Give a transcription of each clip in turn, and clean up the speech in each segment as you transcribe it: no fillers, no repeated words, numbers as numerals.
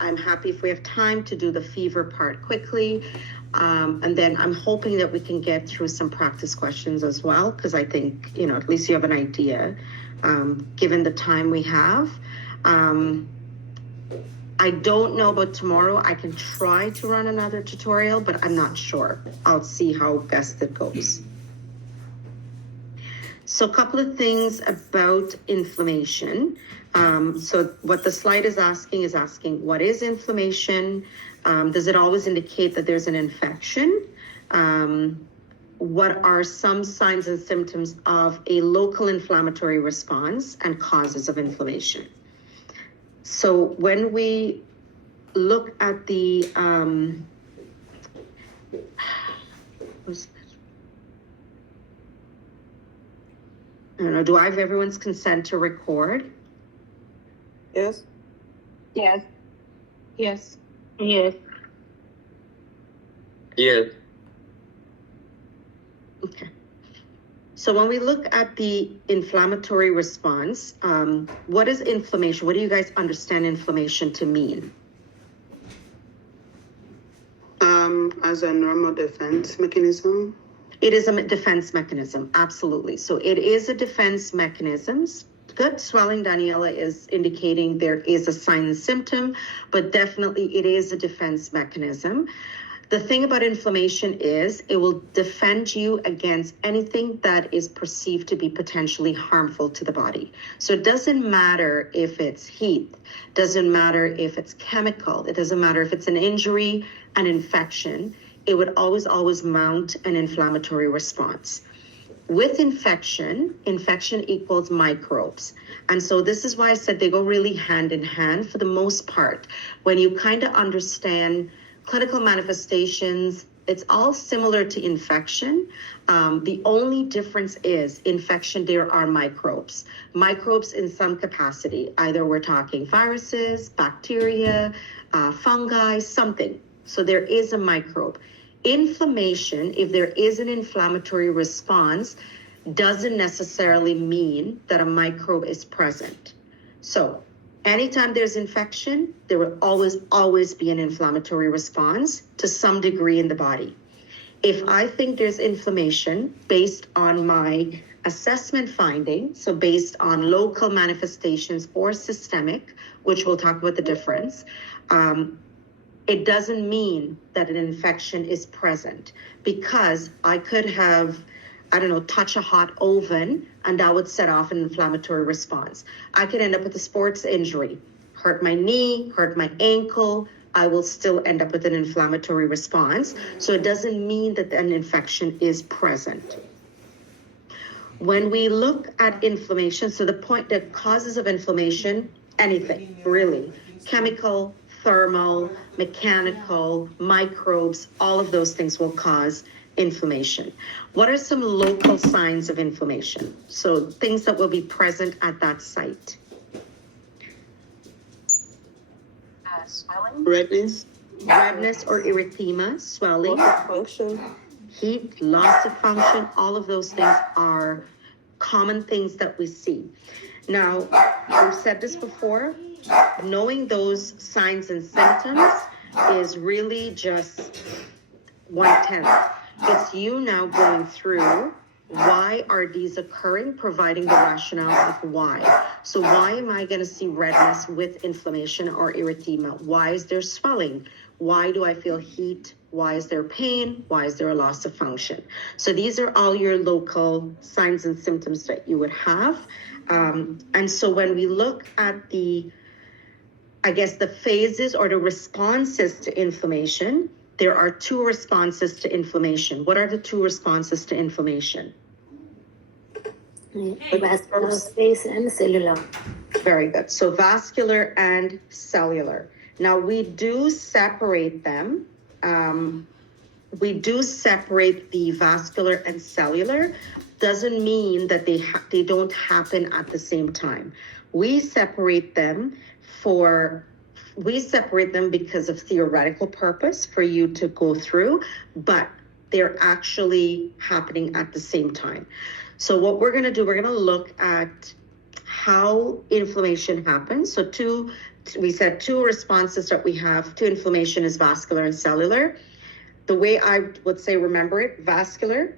I'm happy if we have time to do the fever part quickly. And then I'm hoping that we can get through some practice questions as well, because I think, at least you have an idea, given the time we have. I don't know about tomorrow. I can try to run another tutorial, but I'm not sure. I'll see how best it goes. So a couple of things about inflammation. So what the slide is asking, what is inflammation? Does it always indicate that there's an infection? What are some signs and symptoms of a local inflammatory response and causes of inflammation? So when we look at the, I don't know, do I have everyone's consent to record? Yes. Yes. Yes. Yes. Yes. Okay. So when we look at the inflammatory response, what is inflammation? What do you guys understand inflammation to mean? As a normal defense mechanism. It is a defense mechanism, absolutely. So it is a defense mechanism. Gut swelling, Daniela, is indicating there is a sign and symptom, but definitely it is a defense mechanism. The thing about inflammation is it will defend you against anything that is perceived to be potentially harmful to the body. So it doesn't matter if it's heat, doesn't matter if it's chemical, it doesn't matter if it's an injury, an infection, it would always mount an inflammatory response. With infection equals microbes. And so this is why I said they go really hand in hand for the most part. When you kind of understand clinical manifestations, it's all similar to infection. The only difference is infection, there are microbes. Microbes in some capacity. Either we're talking viruses, bacteria, fungi, something. So there is a microbe. Inflammation, if there is an inflammatory response, doesn't necessarily mean that a microbe is present. So anytime there's infection, there will always be an inflammatory response to some degree in the body. If I think there's inflammation based on my assessment finding, so based on local manifestations or systemic, which we'll talk about the difference, it doesn't mean that an infection is present, because I could have, touch a hot oven and that would set off an inflammatory response. I could end up with a sports injury, hurt my knee, hurt my ankle, I will still end up with an inflammatory response. So it doesn't mean that an infection is present. When we look at inflammation, so the causes of inflammation, anything really, chemical, thermal, mechanical, microbes, all of those things will cause inflammation. What are some local signs of inflammation? So things that will be present at that site. Swelling. Redness. Redness or erythema, swelling. Loss of function. Heat, loss of function, all of those things are common things that we see. Now, we've said this before, knowing those signs and symptoms is really just 1/10. It's you now going through why are these occurring, providing the rationale of why. So why am I going to see redness with inflammation or erythema? Why is there swelling? Why do I feel heat? Why is there pain? Why is there a loss of function? So these are all your local signs and symptoms that you would have. And so when we look at the phases or the responses to inflammation, there are two responses to inflammation. What are the two responses to inflammation? Vascular space and cellular. Very good. So vascular and cellular. Now we do separate them. We do separate the vascular and cellular. Doesn't mean that they don't happen at the same time. We separate them because of theoretical purpose for you to go through, but they're actually happening at the same time. So what we're going to do, we're going to look at how inflammation happens. So two we said two responses that we have to inflammation is vascular and cellular. The way I would say, remember it, vascular,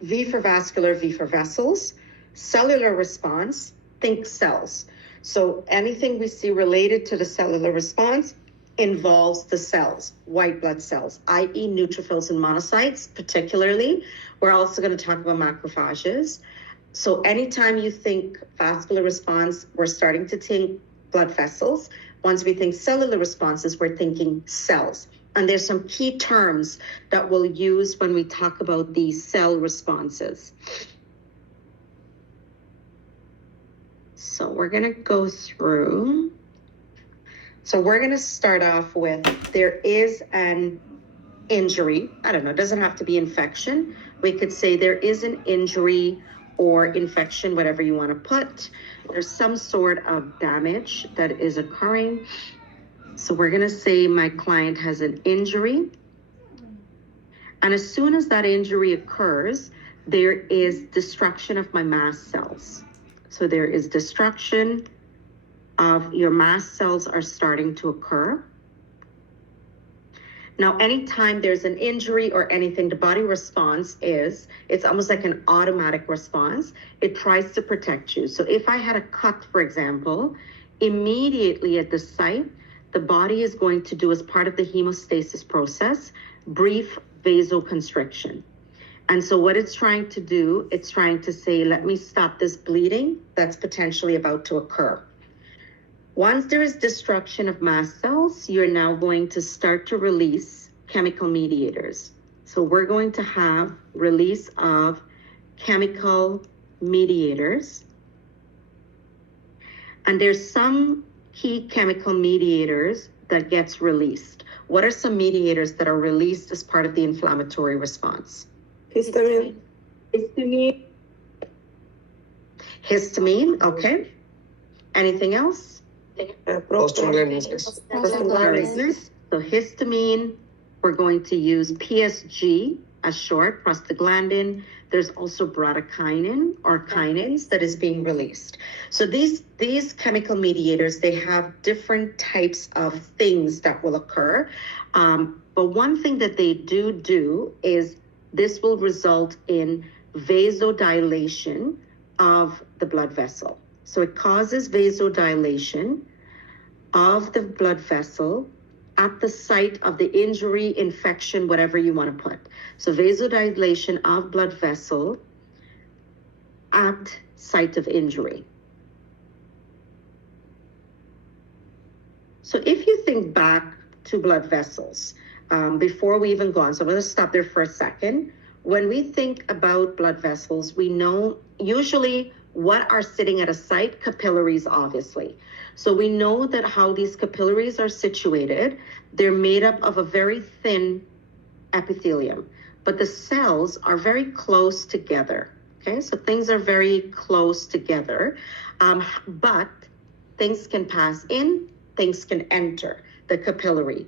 V for vascular, V for vessels. Cellular response, think cells. So anything we see related to the cellular response involves the cells, white blood cells, i.e. neutrophils and monocytes, particularly. We're also going to talk about macrophages. So anytime you think vascular response, we're starting to think blood vessels. Once we think cellular responses, we're thinking cells. And there's some key terms that we'll use when we talk about these cell responses. So we're going to go through. So we're going to start off with, there is an injury. I don't know, it doesn't have to be infection. We could say there is an injury or infection, whatever you want to put. There's some sort of damage that is occurring. So we're going to say my client has an injury. And as soon as that injury occurs, there is destruction of my mast cells. So there is destruction of your mast cells are starting to occur. Now, anytime there's an injury or anything, the body response is, it's almost like an automatic response. It tries to protect you. So if I had a cut, for example, immediately at the site, the body is going to do, as part of the hemostasis process, brief vasoconstriction. And so what it's trying to do, it's trying to say, let me stop this bleeding that's potentially about to occur. Once there is destruction of mast cells, you're now going to start to release chemical mediators. So we're going to have release of chemical mediators. And there's some key chemical mediators that gets released. What are some mediators that are released as part of the inflammatory response? Histamine. Histamine, okay. Anything else? Prostaglandins. Prostaglandins. So histamine, we're going to use PSG as short, prostaglandin. There's also bradykinin or kinase that is being released. So these chemical mediators, they have different types of things that will occur. But one thing that they do is this will result in vasodilation of the blood vessel. So it causes vasodilation of the blood vessel at the site of the injury, infection, whatever you want to put. So vasodilation of blood vessel at site of injury. So if you think back to blood vessels, before we even go on, so I'm going to stop there for a second. When we think about blood vessels, we know usually what are sitting at a site? Capillaries, obviously. So we know that how these capillaries are situated, they're made up of a very thin epithelium, but the cells are very close together. Okay, so things are very close together, but things can pass in, things can enter the capillary.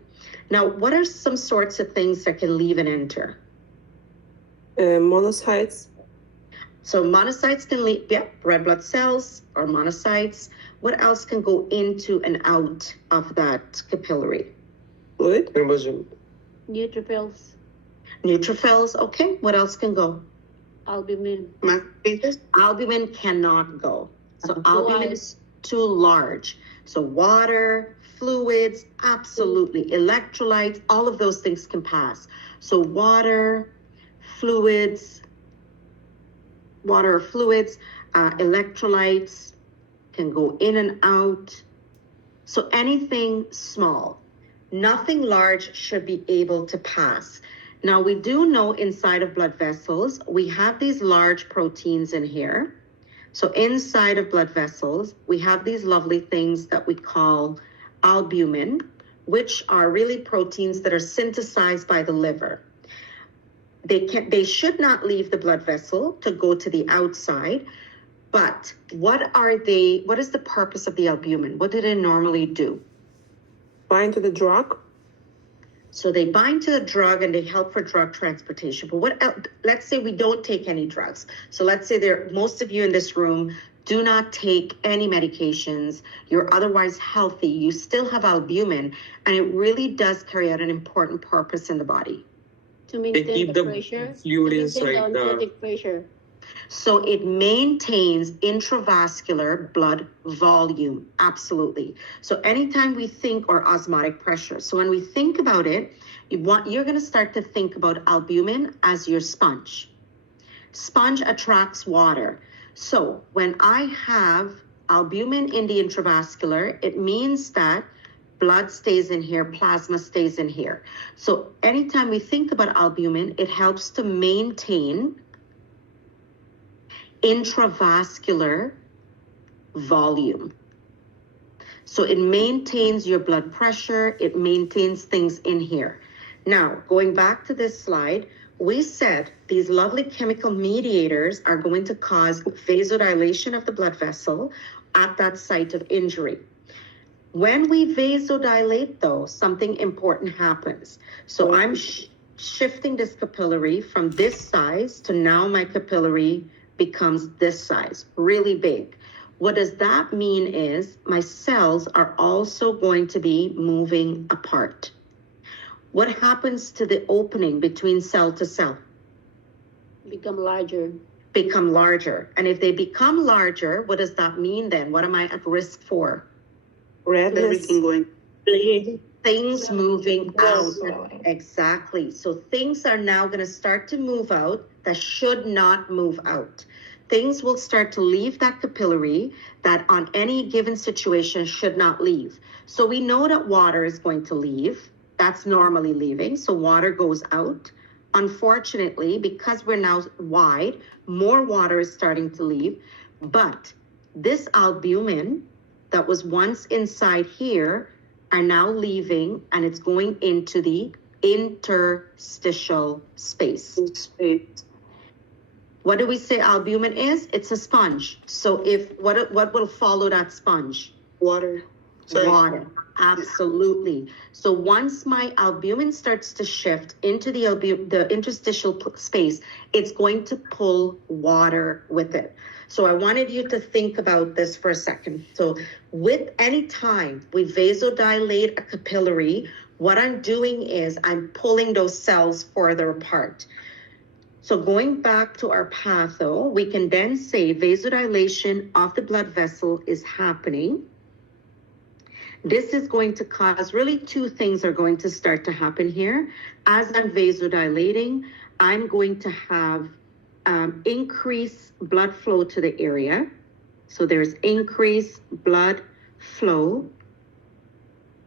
Now, what are some sorts of things that can leave and enter? Monocytes. So monocytes can leave, red blood cells or monocytes. What else can go into and out of that capillary? Fluid. Neutrophils. Neutrophils, okay. What else can go? Albumin. Macrophages. Albumin cannot go. So Blue albumin is too large. So water, fluids, absolutely. Electrolytes, all of those things can pass. So water, fluids, electrolytes can go in and out. So anything small, nothing large should be able to pass. Now we do know inside of blood vessels, we have these large proteins in here. So inside of blood vessels, we have these lovely things that we call albumin, which are really proteins that are synthesized by the liver. They should not leave the blood vessel to go to the outside, but what is the purpose of the albumin? What do they normally do? Bind to the drug. So they bind to the drug and they help for drug transportation. But what else? Let's say we don't take any drugs. So let's say most of you in this room do not take any medications, you're otherwise healthy, you still have albumin, and it really does carry out an important purpose in the body. To maintain keep the the pressure. fluid To inside maintain the the- oncotic pressure. So it maintains intravascular blood volume, absolutely. So anytime we think, or osmotic pressure. So when we think about it, you're going to start to think about albumin as your sponge. Sponge attracts water. So when I have albumin in the intravascular, it means that blood stays in here, plasma stays in here. So anytime we think about albumin, it helps to maintain intravascular volume. So it maintains your blood pressure, it maintains things in here. Now, going back to this slide, we said these lovely chemical mediators are going to cause vasodilation of the blood vessel at that site of injury. When we vasodilate, though, something important happens. So I'm shifting this capillary from this size to now my capillary becomes this size, really big. What does that mean is my cells are also going to be moving apart. What happens to the opening between cell to cell? Become larger. Become larger. And if they become larger, what does that mean then? What am I at risk for? Redness. Everything going. Things moving out. Yes. Exactly. So things are now going to start to move out that should not move out. Things will start to leave that capillary that on any given situation should not leave. So we know that water is going to leave. That's normally leaving. So water goes out. Unfortunately, because we're now wide, more water is starting to leave. But this albumin that was once inside here are now leaving, and it's going into the interstitial space. What do we say albumin is? It's a sponge. So if what will follow that sponge? Water. Sorry. Water. Absolutely. So once my albumin starts to shift into the interstitial space, it's going to pull water with it. So I wanted you to think about this for a second. So with any time we vasodilate a capillary, what I'm doing is I'm pulling those cells further apart. So going back to our patho, we can then say vasodilation of the blood vessel is happening. This is going to cause, really two things are going to start to happen here. As I'm vasodilating, I'm going to have increased blood flow to the area. So there's increased blood flow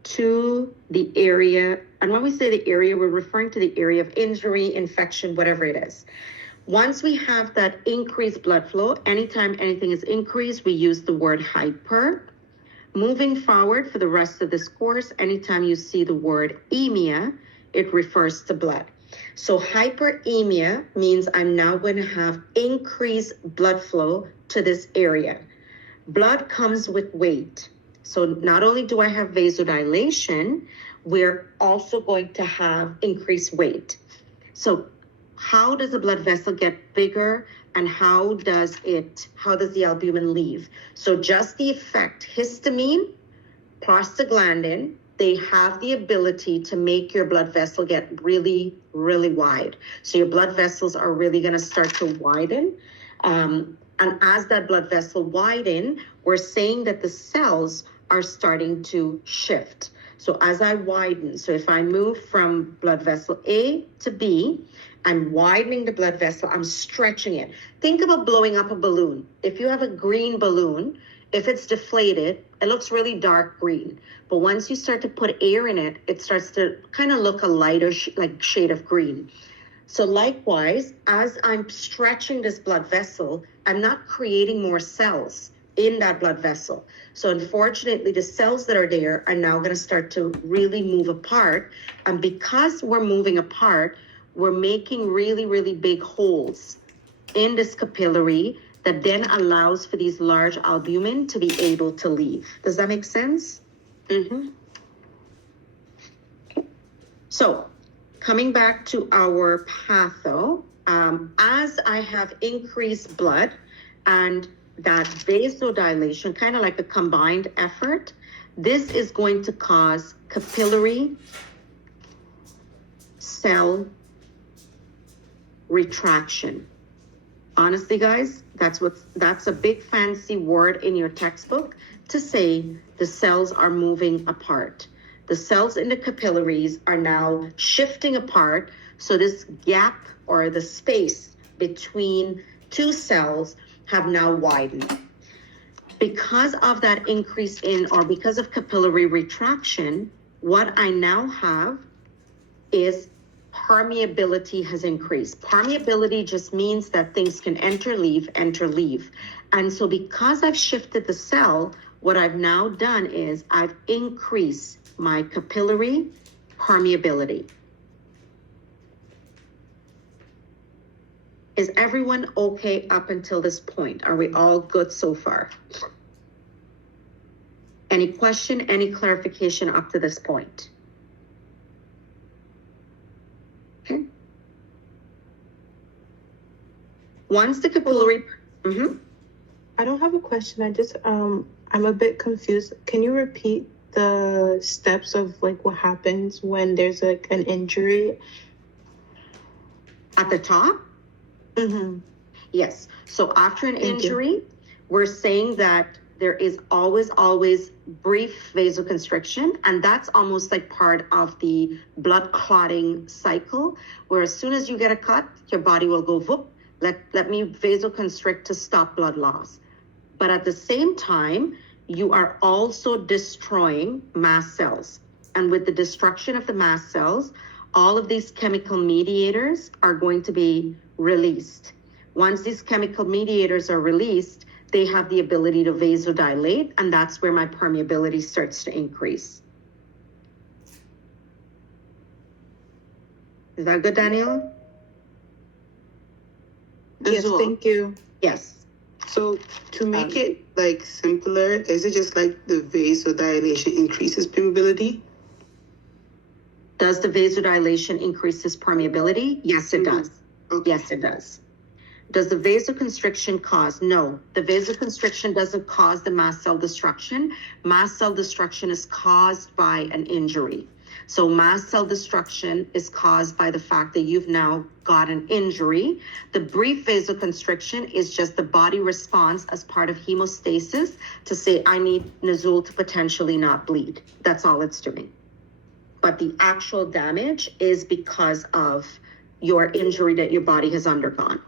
to the area. And when we say the area, we're referring to the area of injury, infection, whatever it is. Once we have that increased blood flow, anytime anything is increased, we use the word hyper. Moving forward for the rest of this course, anytime you see the word emia, it refers to blood. So hyperemia means I'm now going to have increased blood flow to this area. Blood comes with weight. So not only do I have vasodilation, we're also going to have increased weight. So how does a blood vessel get bigger, and how does the albumin leave? So just the effect, histamine, prostaglandin, they have the ability to make your blood vessel get really, really wide. So your blood vessels are really going to start to widen. And as that blood vessel widen, we're saying that the cells are starting to shift. So as I widen, so if I move from blood vessel A to B, I'm widening the blood vessel, I'm stretching it. Think about blowing up a balloon. If you have a green balloon, if it's deflated, it looks really dark green. But once you start to put air in it, it starts to kind of look a lighter shade of green. So likewise, as I'm stretching this blood vessel, I'm not creating more cells in that blood vessel. So unfortunately, the cells that are there are now going to start to really move apart. And because we're moving apart, we're making really, really big holes in this capillary that then allows for these large albumin to be able to leave. Does that make sense? Mm-hmm. So coming back to our patho, as I have increased blood and that vasodilation, kind of like a combined effort, this is going to cause capillary cell retraction. Honestly, guys, that's a big fancy word in your textbook to say the cells are moving apart. The cells in the capillaries are now shifting apart, so this gap or the space between two cells have now widened. Because of that increase in, or because of capillary retraction, what I now have is permeability has increased. Permeability just means that things can enter, leave, enter, leave. And so because I've shifted the cell, what I've now done is I've increased my capillary permeability. Is everyone okay up until this point? Are we all good so far? Any question, any clarification up to this point? Okay. Once the capillary, I don't have a question. I just I'm a bit confused. Can you repeat the steps of like what happens when there's like an injury? at the top, Mm-hmm. yes. So after an Thank you. injury, we're saying that there is always brief vasoconstriction, and that's almost like part of the blood clotting cycle, where as soon as you get a cut, your body will go, whoop, let me vasoconstrict to stop blood loss. But at the same time, you are also destroying mast cells. And with the destruction of the mast cells, all of these chemical mediators are going to be released. Once these chemical mediators are released, they have the ability to vasodilate, and that's where my permeability starts to increase. Is that good, Daniela? Yes, Azul. thank you. Yes. So to make it like simpler, is it just like the vasodilation increases permeability? Does the vasodilation increase this permeability? Yes, it does. Okay. Yes, it does. Does the vasoconstriction cause? No, the vasoconstriction doesn't cause the mast cell destruction. Mast cell destruction is caused by an injury. So mast cell destruction is caused by the fact that you've now got an injury. The brief vasoconstriction is just the body response as part of hemostasis to say, I need Nazul to potentially not bleed. That's all it's doing. But the actual damage is because of your injury that your body has undergone.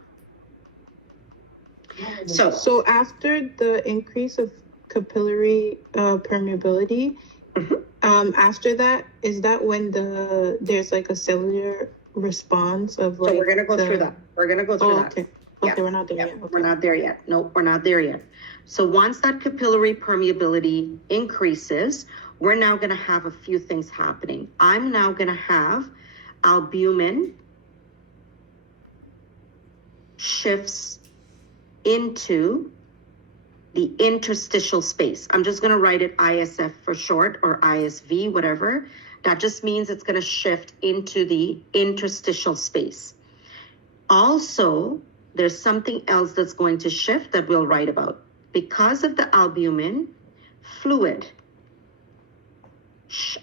So after the increase of capillary permeability, after that, is that when there's like a cellular response of like? So we're gonna go through that. We're gonna go through that. Okay. Yeah. Okay, we're not there Yeah, yet. Okay. we're not there yet. No, we're not there yet. So once that capillary permeability increases, we're now gonna have a few things happening. I'm now gonna have albumin shifts into the interstitial space. I'm just gonna write it ISF for short, or ISV, whatever. That just means it's gonna shift into the interstitial space. Also, there's something else that's going to shift that we'll write about. Because of the albumin, fluid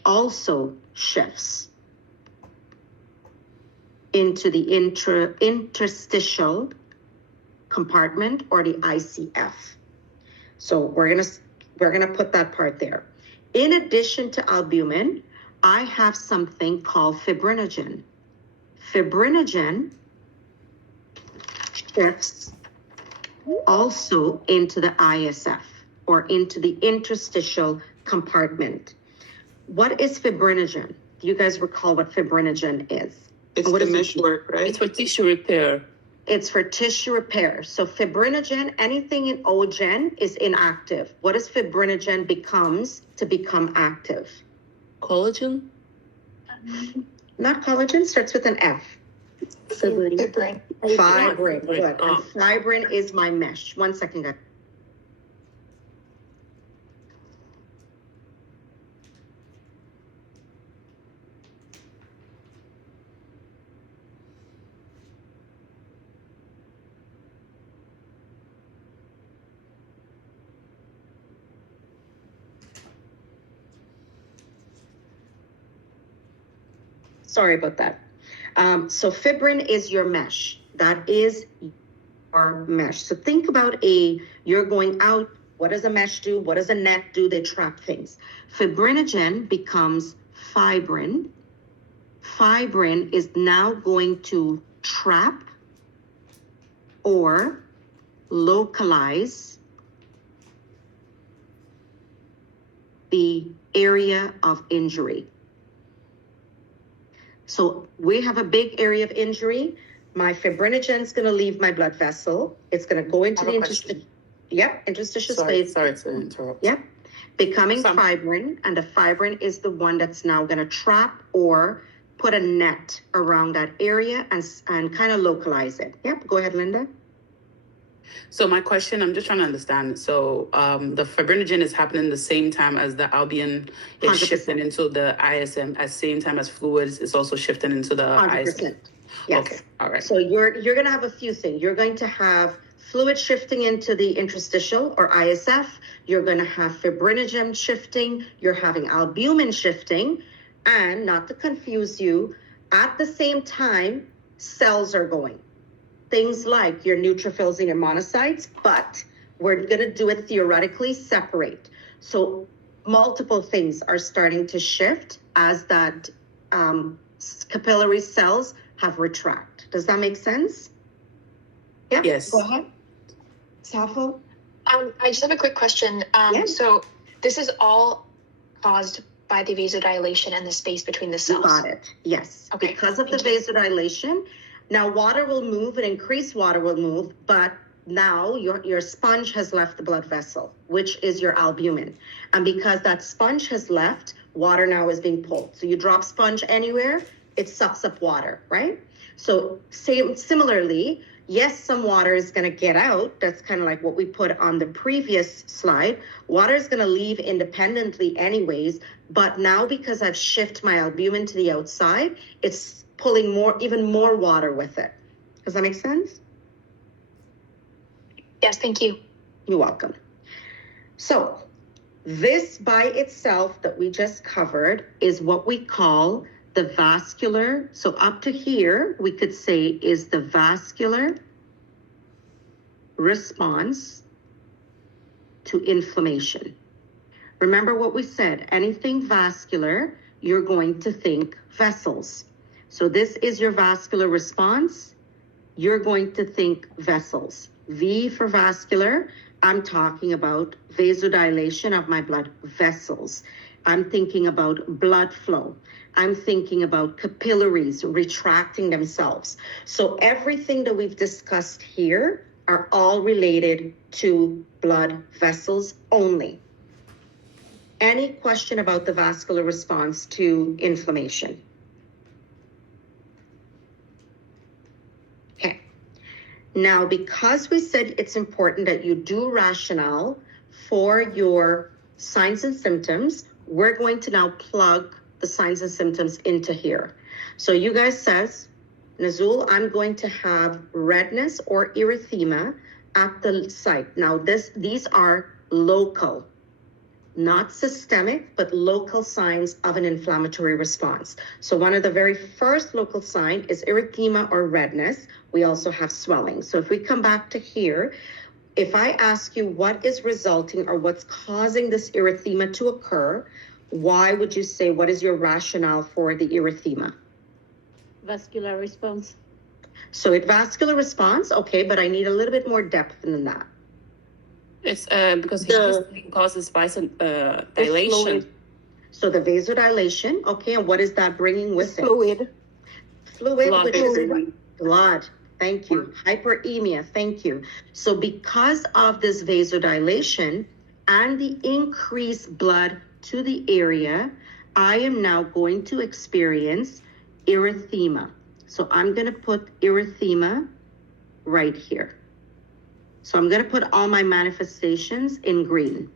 also shifts into the interstitial compartment, or the ICF. So we're gonna put that part there. In addition to albumin, I have something called fibrinogen. Fibrinogen shifts also into the ISF, or into the interstitial compartment. What is fibrinogen? Do you guys recall what fibrinogen is? It's What the is it? mesh work, right? It's for tissue repair. It's for tissue repair. So fibrinogen, anything in ogen is inactive. What does fibrinogen becomes to become active? Collagen? Not collagen, starts with an F. Fibrin. Fibrin. Fibrin, good. And Oh. fibrin is my mesh. 1 second, guys. Sorry about that. So fibrin is your mesh. That is your mesh. So think about you're going out. What does a mesh do? What does a net do? They trap things. Fibrinogen becomes fibrin. Fibrin is now going to trap or localize the area of injury. So we have a big area of injury. My fibrinogen is going to leave my blood vessel. It's going to go into the interstitial. Yep, interstitial space. Sorry to interrupt. Yep, becoming fibrin, and the fibrin is the one that's now going to trap or put a net around that area and kind of localize it. Yep, go ahead, Linda. So my question, I'm just trying to understand. So the fibrinogen is happening the same time as the albumin is 100%. shifting into the ISM at the same time as fluids is also shifting into the 100%. ISM. Yes. Okay, all right. So you're going to have a few things. You're going to have fluid shifting into the interstitial or ISF. You're going to have fibrinogen shifting. You're having albumin shifting. And not to confuse you, at the same time, cells are going. Things like your neutrophils and your monocytes, but we're going to do it theoretically separate. So multiple things are starting to shift as that capillary cells have retract. Does that make sense? Yep. Yes. Go ahead. Safo? I just have a quick question. Yes. So this is all caused by the vasodilation and the space between the You cells. got it. Yes. Okay, Because of the thank you. vasodilation, now water will move and increased water will move, but now your sponge has left the blood vessel, which is your albumin. And because that sponge has left, water now is being pulled. So you drop sponge anywhere, it sucks up water, right? So similarly, yes, some water is going to get out. That's kind of like what we put on the previous slide. Water is going to leave independently anyways, but now because I've shifted my albumin to the outside, it's pulling even more water with it. Does that make sense? Yes, thank you. You're welcome. So this by itself that we just covered is what we call the vascular. So up to here, we could say is the vascular response to inflammation. Remember what we said, anything vascular, you're going to think vessels. So this is your vascular response. You're going to think vessels. V for vascular, I'm talking about vasodilation of my blood vessels. I'm thinking about blood flow. I'm thinking about capillaries retracting themselves. So everything that we've discussed here are all related to blood vessels only. Any question about the vascular response to inflammation? Okay. Now, because we said it's important that you do rationale for your signs and symptoms, we're going to now plug the signs and symptoms into here. So you guys says, Nazul, I'm going to have redness or erythema at the site. Now these are local, not systemic, but local signs of an inflammatory response. So one of the very first local sign is erythema or redness. We also have swelling. So if we come back to here, if I ask you what is resulting or what's causing this erythema to occur, why would you say, what is your rationale for the erythema? Vascular response. So it vascular response, okay, but I need a little bit more depth than that. It's because it causes dilation. fluid. So the vasodilation, okay, and what is that bringing with it? Fluid. Fluid, Blood. which is what? Blood. Thank you. Hyperemia. Thank you. So because of this vasodilation and the increased blood to the area, I am now going to experience erythema. So I'm going to put erythema right here. So I'm going to put all my manifestations in green.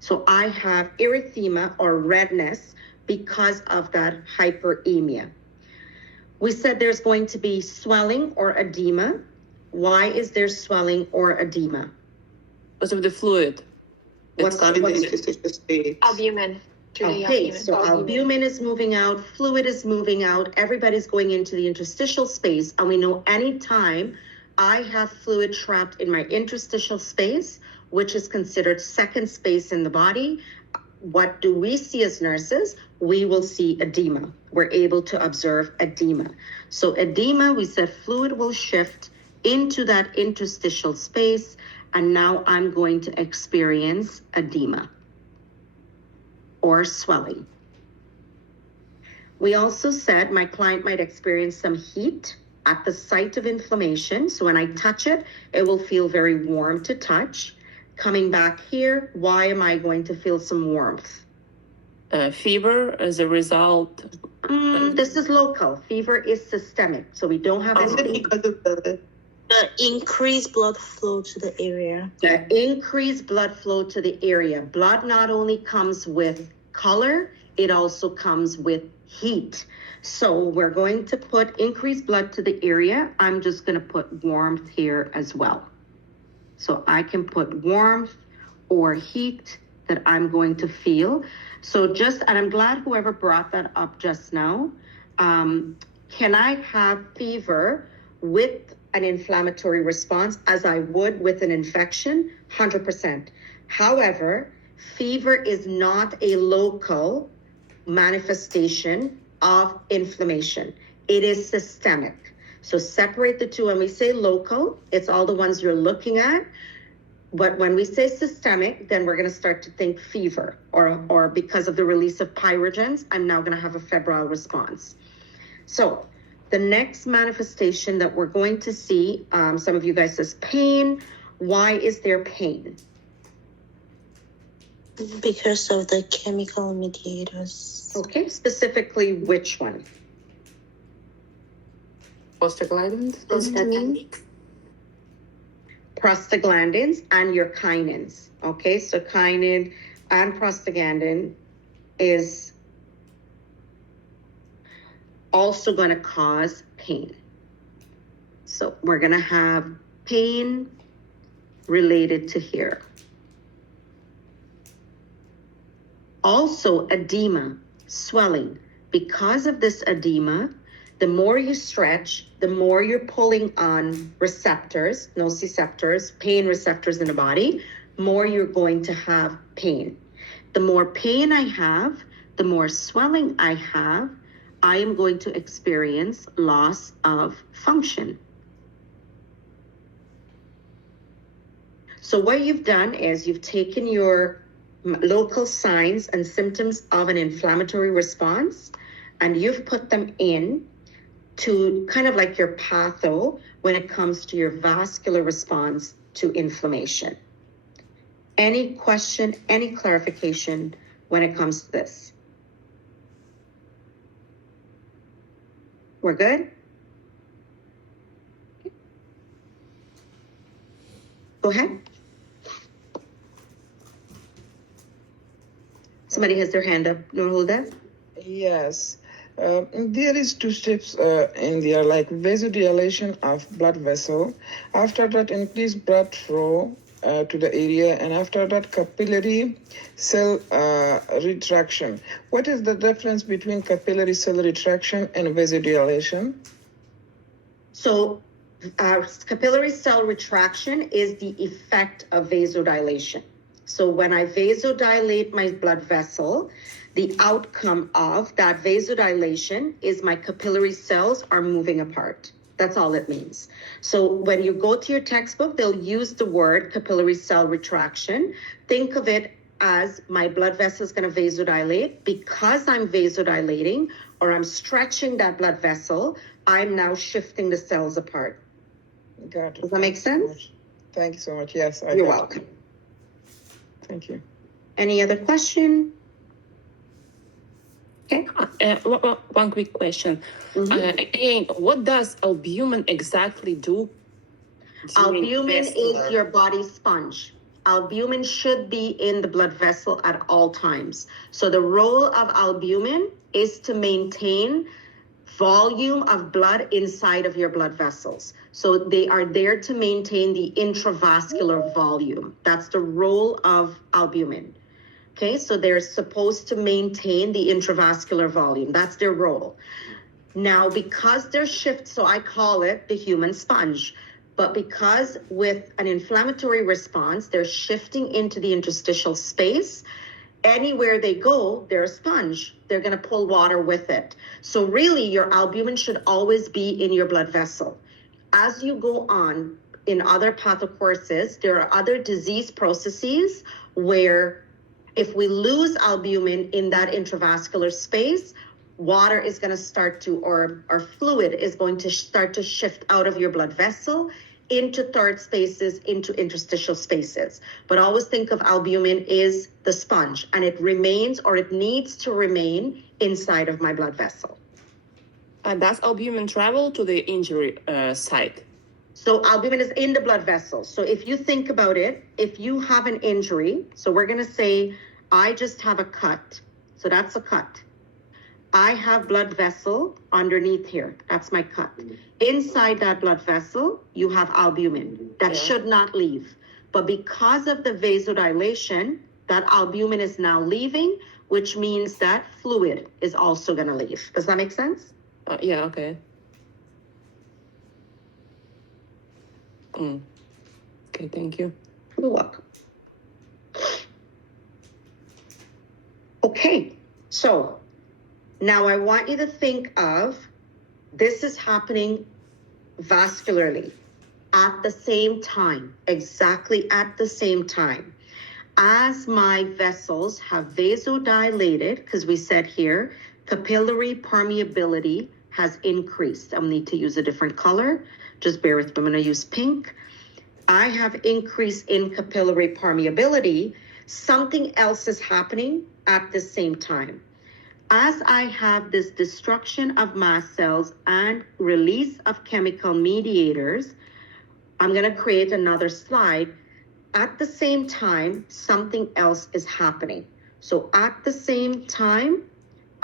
So I have erythema or redness because of that hyperemia. We said there's going to be swelling or edema. Why is there swelling or edema? Because of the fluid. What's It's got In the what's- interstitial space. Albumin. through the Okay, albumin. so albumin is moving out, fluid is moving out, everybody's going into the interstitial space, and we know anytime I have fluid trapped in my interstitial space, which is considered second space in the body, what do we see as nurses? We will see edema. We're able to observe edema. So edema, we said fluid will shift into that interstitial space, and now I'm going to experience edema or swelling. We also said my client might experience some heat at the site of inflammation. So when I touch it, it will feel very warm to touch. Coming back here, why am I going to feel some warmth? Fever as a result. This is local. Fever is systemic. So we don't have Is it any. because of the increased blood flow to the area. The increased blood flow to the area. Blood not only comes with color, it also comes with heat. So we're going to put increased blood to the area. I'm just going to put warmth here as well. So I can put warmth or heat that I'm going to feel. So just, and I'm glad whoever brought that up just now. Can I have fever with an inflammatory response as I would with an infection? 100%. However, fever is not a local manifestation of inflammation. It is systemic. So separate the two. When we say local, it's all the ones you're looking at. But when we say systemic, then we're going to start to think fever, or because of the release of pyrogens, I'm now going to have a febrile response. So the next manifestation that we're going to see, some of you guys says pain. Why is there pain? Because of the chemical mediators. Okay, which one? Prostaglandins? Prostaglandins and your kinins. Okay, so kinin and prostaglandin is also going to cause pain. So we're going to have pain related to here. Also edema, swelling. Because of this edema, the more you stretch, the more you're pulling on receptors, nociceptors, pain receptors in the body, more you're going to have pain. The more pain I have, the more swelling I have, I am going to experience loss of function. So what you've done is you've taken your local signs and symptoms of an inflammatory response, and you've put them in to kind of like your patho when it comes to your vascular response to inflammation. Any question, any clarification when it comes to this? We're good? Go ahead. Somebody has their hand up, Nurhulda? Yes. There is two steps in there, like vasodilation of blood vessel. After that, increased blood flow to the area, and after that, capillary cell retraction. What is the difference between capillary cell retraction and vasodilation? So capillary cell retraction is the effect of vasodilation. So when I vasodilate my blood vessel, the outcome of that vasodilation is my capillary cells are moving apart. That's all it means. So when you go to your textbook, they'll use the word capillary cell retraction. Think of it as my blood vessel is going to vasodilate. Because I'm vasodilating or I'm stretching that blood vessel, I'm now shifting the cells apart. Got it. Does that make sense? Thank you so much. Yes. You're welcome. Thank you. Any other question? Okay. One quick question. Again, what does albumin exactly do? Albumin is your body sponge. Albumin should be in the blood vessel at all times. So the role of albumin is to maintain volume of blood inside of your blood vessels. So they are there to maintain the intravascular volume. That's the role of albumin. Okay, so they're supposed to maintain the intravascular volume. That's their role. Now, because they're so I call it the human sponge. But because with an inflammatory response, they're shifting into the interstitial space, anywhere they go, they're a sponge. They're going to pull water with it. So really, your albumin should always be in your blood vessel. As you go on in other pathocourses, there are other disease processes where if we lose albumin in that intravascular space, water is going to start to, or fluid is going to start to shift out of your blood vessel into third spaces, into interstitial spaces. But always think of albumin is the sponge, and it remains, or it needs to remain, inside of my blood vessel. Does albumin travel to the injury site? So albumin is in the blood vessel. So if you think about it, if you have an injury, so we're going to say, I just have a cut. So that's a cut. I have blood vessel underneath here. That's my cut. Inside that blood vessel, you have albumin that should not leave. But because of the vasodilation, that albumin is now leaving, which means that fluid is also going to leave. Does that make sense? Yeah, okay. Okay, thank you. You're welcome. Okay, so now I want you to think of this is happening vascularly at the same time, exactly at the same time. As my vessels have vasodilated, because we said here, capillary permeability has increased. I'll need to use a different color. Just bear with me, I'm gonna use pink. I have increase in capillary permeability. Something else is happening at the same time. As I have this destruction of mast cells and release of chemical mediators, I'm going to create another slide. At the same time, something else is happening. So at the same time,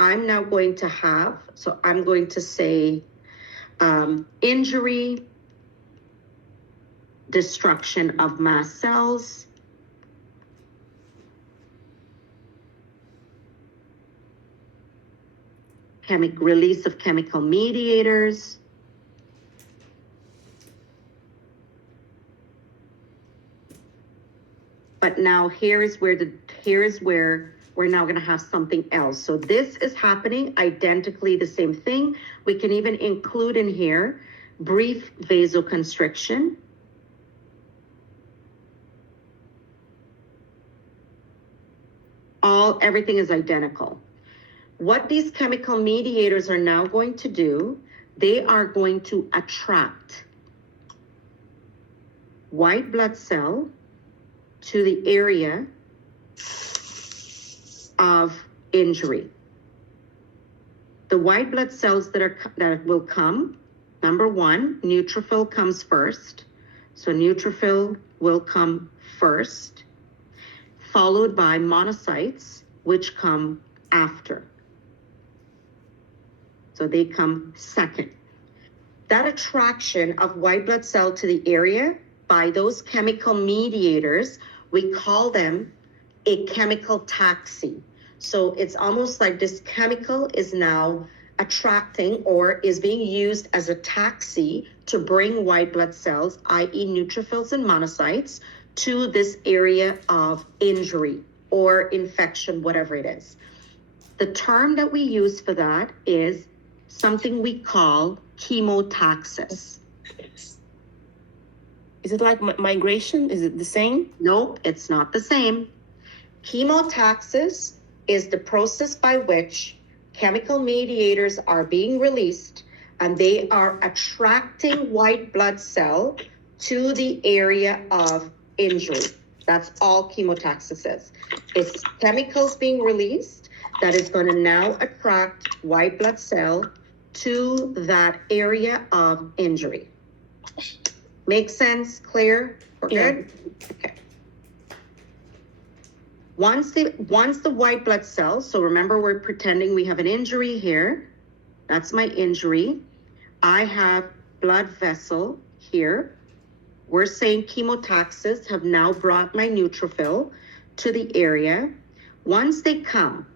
I'm now going to have, so I'm going to say injury, destruction of mast cells, release of chemical mediators, but now here is where we're now going to have something else. So this is happening identically the same thing. We can even include in here brief vasoconstriction. Everything is identical. What these chemical mediators are now going to do, they are going to attract white blood cell to the area of injury. The white blood cells that will come, number one, neutrophil comes first. So neutrophil will come first, followed by monocytes, which come after. So they come second. That attraction of white blood cell to the area by those chemical mediators, we call them a chemical taxi. So it's almost like this chemical is now attracting or is being used as a taxi to bring white blood cells, i.e. neutrophils and monocytes, to this area of injury or infection, whatever it is. The term that we use for that is something we call chemotaxis. Is it like migration? Is it the same? Nope, it's not the same. Chemotaxis is the process by which chemical mediators are being released and they are attracting white blood cell to the area of injury. That's all chemotaxis is. It's chemicals being released that is going to now attract white blood cell to that area of injury. Make sense? Clear? We're good? Okay. Once the white blood cells, so remember we're pretending we have an injury here. That's my injury. I have blood vessel here. We're saying chemotaxis have now brought my neutrophil to the area. Once they come,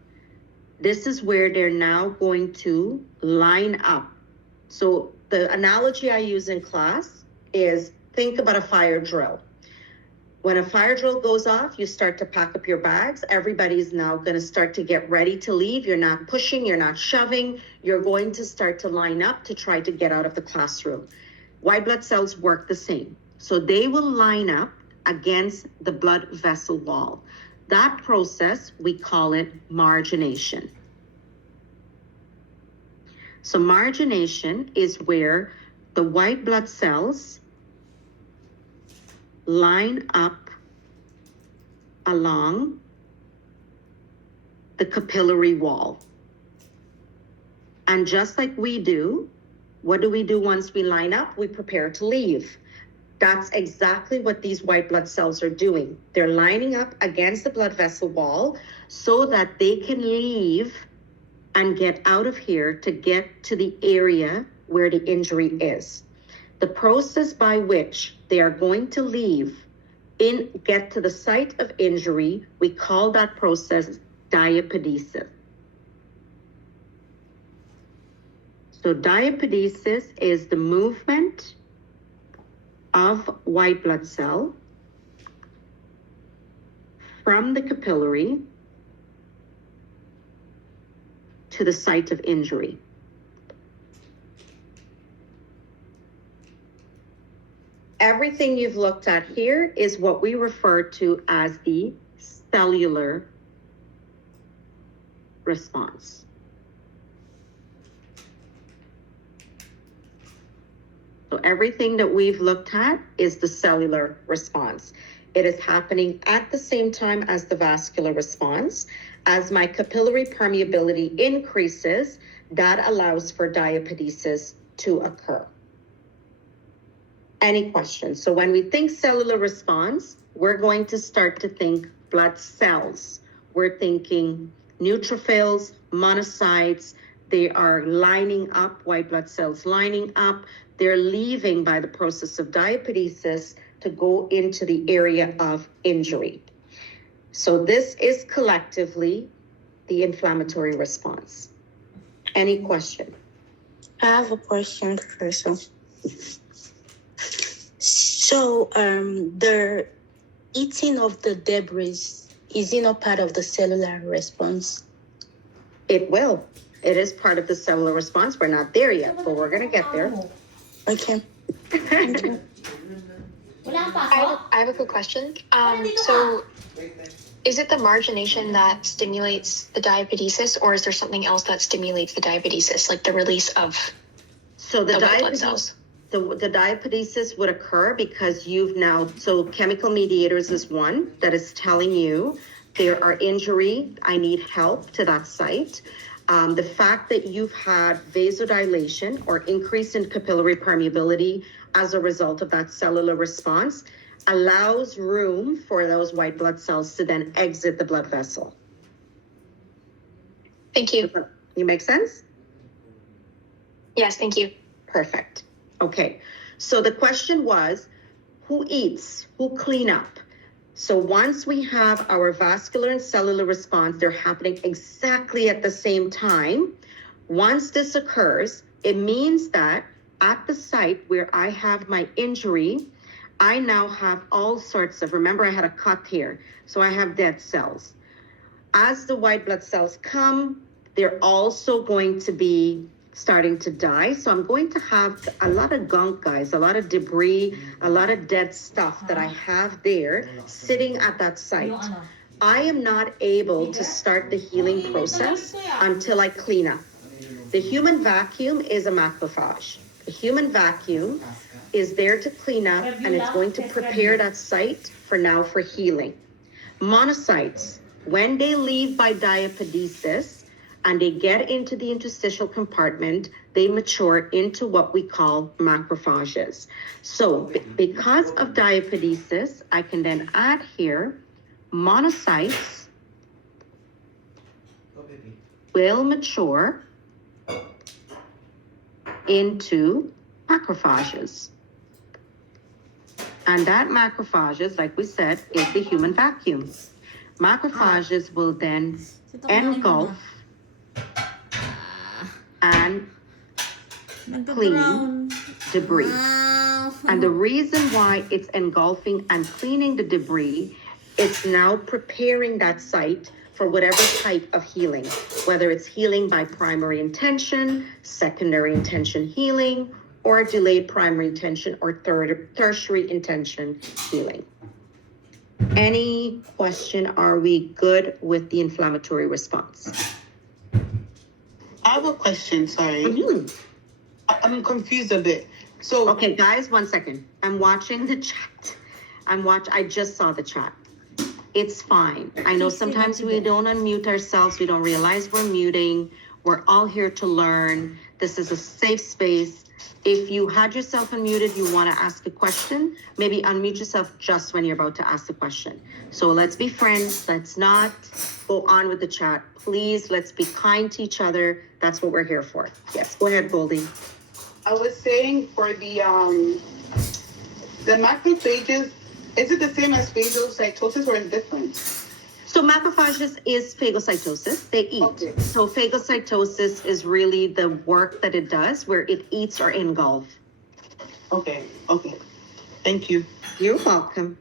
this is where they're now going to line up. So the analogy I use in class is think about a fire drill. When a fire drill goes off, you start to pack up your bags. Everybody's now going to start to get ready to leave. You're not pushing, you're not shoving. You're going to start to line up to try to get out of the classroom. White blood cells work the same. So they will line up against the blood vessel wall. That process, we call it margination. So margination is where the white blood cells line up along the capillary wall. And just like we do, what do we do once we line up? We prepare to leave. That's exactly what these white blood cells are doing. They're lining up against the blood vessel wall so that they can leave and get out of here to get to the area where the injury is. The process by which they are going to leave get to the site of injury, we call that process diapedesis. So diapedesis is the movement of white blood cell from the capillary to the site of injury. Everything you've looked at here is what we refer to as the cellular response. So everything that we've looked at is the cellular response. It is happening at the same time as the vascular response. As my capillary permeability increases, that allows for diapedesis to occur. Any questions? So when we think cellular response, we're going to start to think blood cells. We're thinking neutrophils, monocytes. They are lining up, white blood cells lining up. They're leaving by the process of diapedesis to go into the area of injury. So this is collectively the inflammatory response. Any question? I have a question, Professor. So the eating of the debris, is it not part of the cellular response? It will. It is part of the cellular response. We're not there yet, but we're going to get there. Okay. I have a quick question. So is it the margination that stimulates the diapedesis, or is there something else that stimulates the diapedesis, like the release of So the white blood cells? The diapedesis would occur because you've now, so chemical mediators is one that is telling you there are injury, I need help to that site. The fact that you've had vasodilation or increase in capillary permeability as a result of that cellular response allows room for those white blood cells to then exit the blood vessel. Thank you. You make sense? Yes, thank you. Perfect. Okay. So the question was, who eats? Who clean up? So once we have our vascular and cellular response, they're happening exactly at the same time. Once this occurs, it means that at the site where I have my injury, I now have all sorts of, remember I had a cut here, so I have dead cells. As the white blood cells come, they're also going to be starting to die. So I'm going to have a lot of gunk, guys, a lot of debris, a lot of dead stuff that I have there sitting at that site. I am not able to start the healing process until I clean up. The human vacuum is a macrophage. The human vacuum is there to clean up, and it's going to prepare that site for healing. Monocytes, when they leave by diapedesis, and they get into the interstitial compartment, they mature into what we call macrophages. So because of diapedesis, I can then add here, monocytes will mature into macrophages. And that macrophages, like we said, is the human vacuum. Macrophages will then engulf and clean debris. And the reason why it's engulfing and cleaning the debris, it's now preparing that site for whatever type of healing, whether it's healing by primary intention, secondary intention healing, or delayed primary intention or tertiary intention healing. Any question? Are we good with the inflammatory response? I have a question, sorry. Mhm. I'm confused a bit. So, Okay, guys, 1 second. I'm watching the chat. I just saw the chat. It's fine. I know sometimes we don't unmute ourselves. We don't realize we're muting. We're all here to learn. This is a safe space. If you had yourself unmuted, you want to ask a question, maybe unmute yourself just when you're about to ask the question. So let's be friends. Let's not go on with the chat. Please, let's be kind to each other. That's what we're here for. Yes, go ahead, Goldie. I was saying for the macrophages, is it the same as phagocytosis or is it different? So macrophages is phagocytosis. They eat. Okay. So phagocytosis is really the work that it does where it eats or engulf. Okay. Thank you. You're welcome.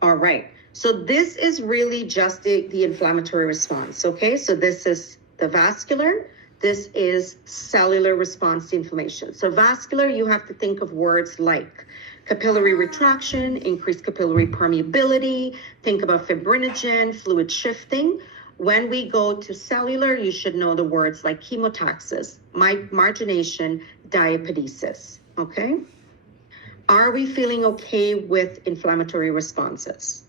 All right. So this is really just the inflammatory response. Okay. So this is the vascular. This is cellular response to inflammation. So vascular, you have to think of words like capillary retraction, increased capillary permeability, think about fibrinogen, fluid shifting. When we go to cellular, you should know the words like chemotaxis, margination, diapedesis, okay? Are we feeling okay with inflammatory responses?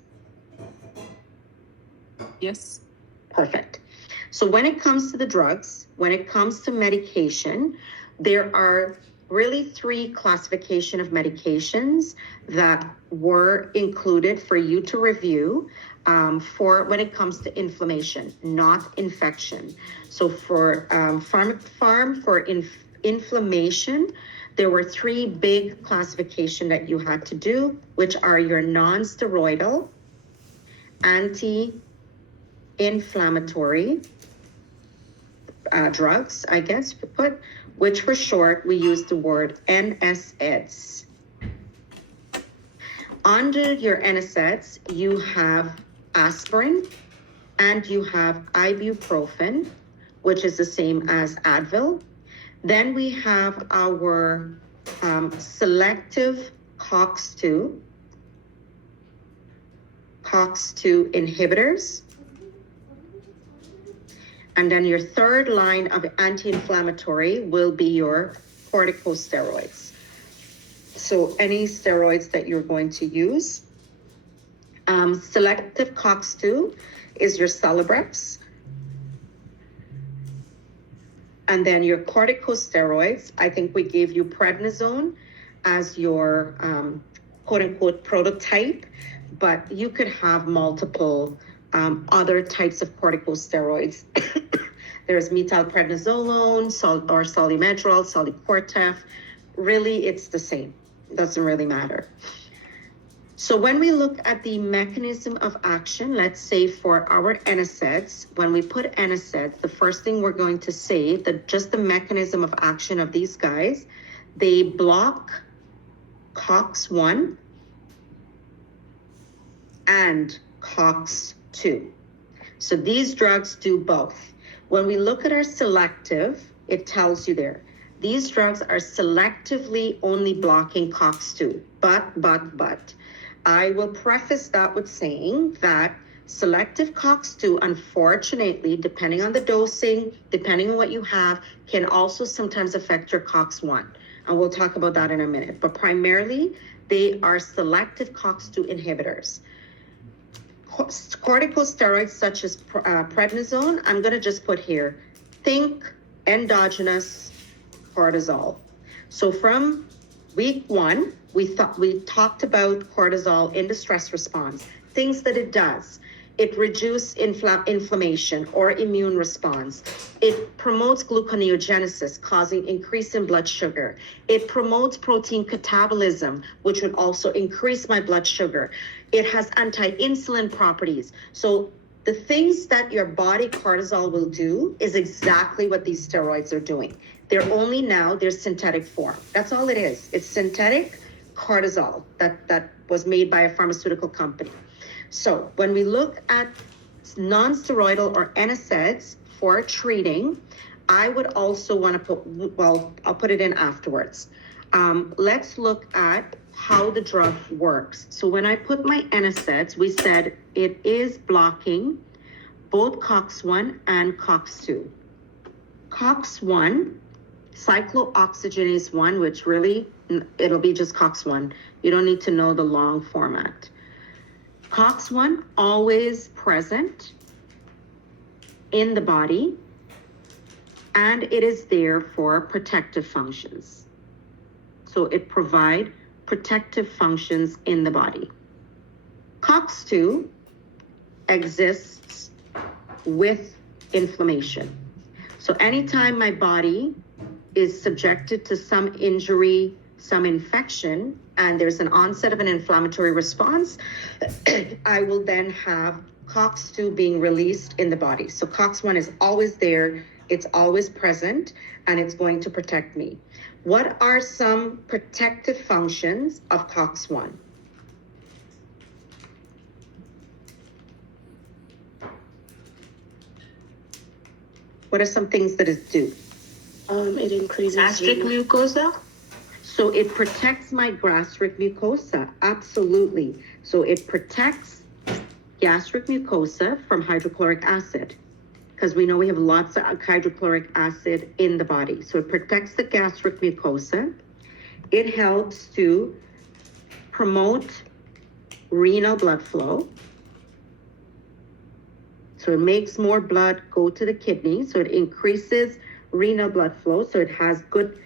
Yes. Perfect. So when it comes to the drugs, when it comes to medication, there are really 3 classification of medications that were included for you to review for when it comes to inflammation, not infection. So for inflammation, there were 3 big classification that you had to do, which are your non-steroidal, anti-inflammatory drugs, I guess, which for short, we use the word NSAIDs. Under your NSAIDs, you have aspirin and you have ibuprofen, which is the same as Advil. Then we have our selective COX-2 inhibitors. And then your third line of anti-inflammatory will be your corticosteroids. So any steroids that you're going to use. Selective COX-2 is your Celebrex. And then your corticosteroids, I think we gave you prednisone as your quote unquote prototype, but you could have multiple other types of corticosteroids. There's methylprednisolone, or Solimedrol, Solicortef. Really, it's the same. Doesn't really matter. So when we look at the mechanism of action, let's say for our NSAIDs, when we put NSAIDs, the first thing we're going to say that just the mechanism of action of these guys, they block COX-1 and COX-2. So these drugs do both. When we look at our selective, it tells you there. These drugs are selectively only blocking COX-2, but. I will preface that with saying that selective COX-2, unfortunately, depending on the dosing, depending on what you have, can also sometimes affect your COX-1. And we'll talk about that in a minute. But primarily, they are selective COX-2 inhibitors. Corticosteroids such as prednisone, I'm going to just put here, think endogenous cortisol. So from week 1, we talked about cortisol in the stress response, things that it does. It reduces inflammation or immune response. It promotes gluconeogenesis, causing increase in blood sugar. It promotes protein catabolism, which would also increase my blood sugar. It has anti-insulin properties. So the things that your body cortisol will do is exactly what these steroids are doing. They're only now their synthetic form. That's all it is. It's synthetic cortisol that was made by a pharmaceutical company. So when we look at non-steroidal or NSAIDs for treating, I would also want to put, well, I'll put it in afterwards. Let's look at how the drug works. So when I put my NSAIDs, we said it is blocking both COX-1 and COX-2. COX-1, cyclooxygenase 1, which really, it'll be just COX-1. You don't need to know the long format. COX-1, always present in the body, and it is there for protective functions. So it provides protective functions in the body. COX-2 exists with inflammation. So anytime my body is subjected to some injury, some infection, and there's an onset of an inflammatory response, I will then have COX-2 being released in the body. So COX-1 is always there, it's always present, and it's going to protect me. What are some protective functions of COX-1? What are some things that it do? It increases Gastric mucosa? So it protects my gastric mucosa, absolutely. So it protects gastric mucosa from hydrochloric acid, because we know we have lots of hydrochloric acid in the body. So it protects the gastric mucosa. It helps to promote renal blood flow. So it makes more blood go to the kidney. So it increases renal blood flow. So it has good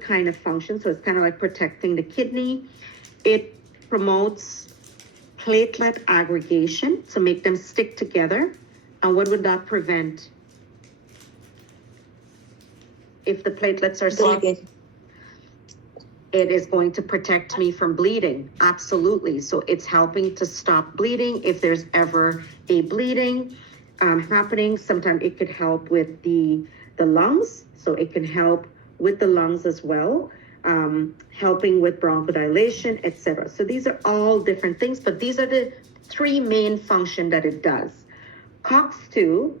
kind of function. So it's kind of like protecting the kidney. It promotes platelet aggregation, so make them stick together. And what would that prevent? If the platelets are bleeding. It is going to protect me from bleeding. Absolutely. So it's helping to stop bleeding. If there's ever a bleeding happening, sometimes it could help with the lungs. So it can help with the lungs as well, helping with bronchodilation, etc. So these are all different things, but these are the three main functions that it does. COX-2,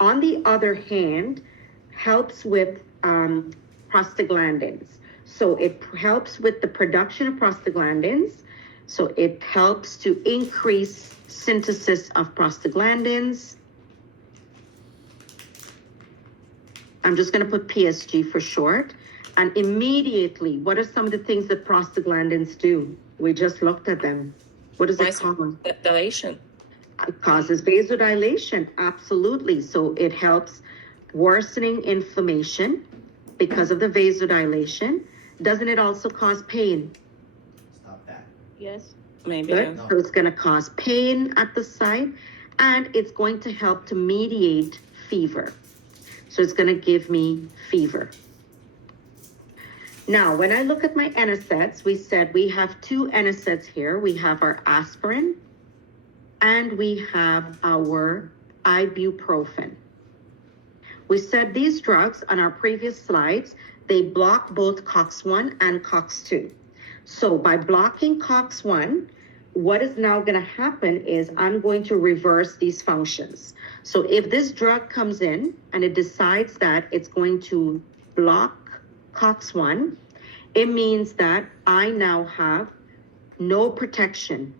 on the other hand, helps with prostaglandins. So it helps with the production of prostaglandins. So it helps to increase synthesis of prostaglandins. I'm just going to put PSG for short. And immediately, what are some of the things that prostaglandins do? We just looked at them. What does it cause? Dilation. It causes vasodilation, absolutely. So it helps worsening inflammation because of the vasodilation. Doesn't it also cause pain? Stop that. Yes. Maybe. Good. No. So it's going to cause pain at the site, and it's going to help to mediate fever. So it's going to give me fever. Now, when I look at my NSAIDs, we said we have two NSAIDs here. We have our aspirin and we have our ibuprofen. We said these drugs on our previous slides, they block both COX-1 and COX-2. So by blocking COX-1, what is now going to happen is I'm going to reverse these functions. So if this drug comes in and it decides that it's going to block COX-1, it means that I now have no protection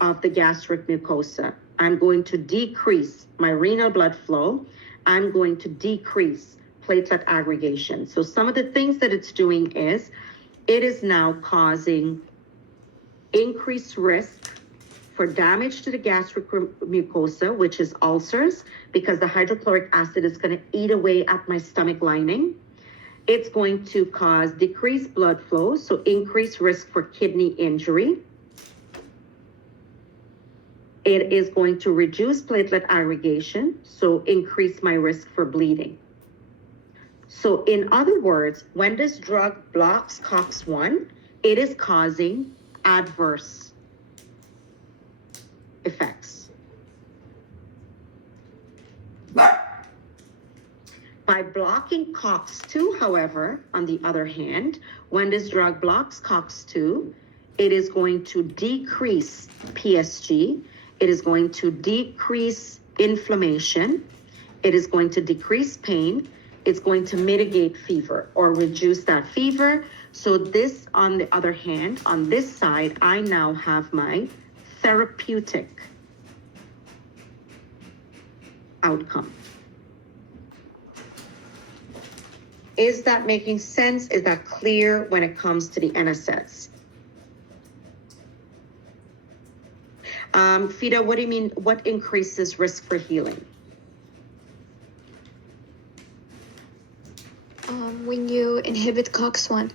of the gastric mucosa. I'm going to decrease my renal blood flow. I'm going to decrease platelet aggregation. So some of the things that it's doing is it is now causing increased risk for damage to the gastric mucosa, which is ulcers, because the hydrochloric acid is going to eat away at my stomach lining. It's going to cause decreased blood flow, so increased risk for kidney injury. It is going to reduce platelet aggregation, so increase my risk for bleeding. So in other words, when this drug blocks COX-1, it is causing adverse effects. By blocking COX-2, however, on the other hand, when this drug blocks COX-2, it is going to decrease PSG, it is going to decrease inflammation, it is going to decrease pain, it's going to mitigate fever or reduce that fever. So this, on the other hand, on this side, I now have my therapeutic outcome. Is that making sense? Is that clear when it comes to the NSAIDs? Fida, what do you mean? What increases risk for healing? When you inhibit COX-1.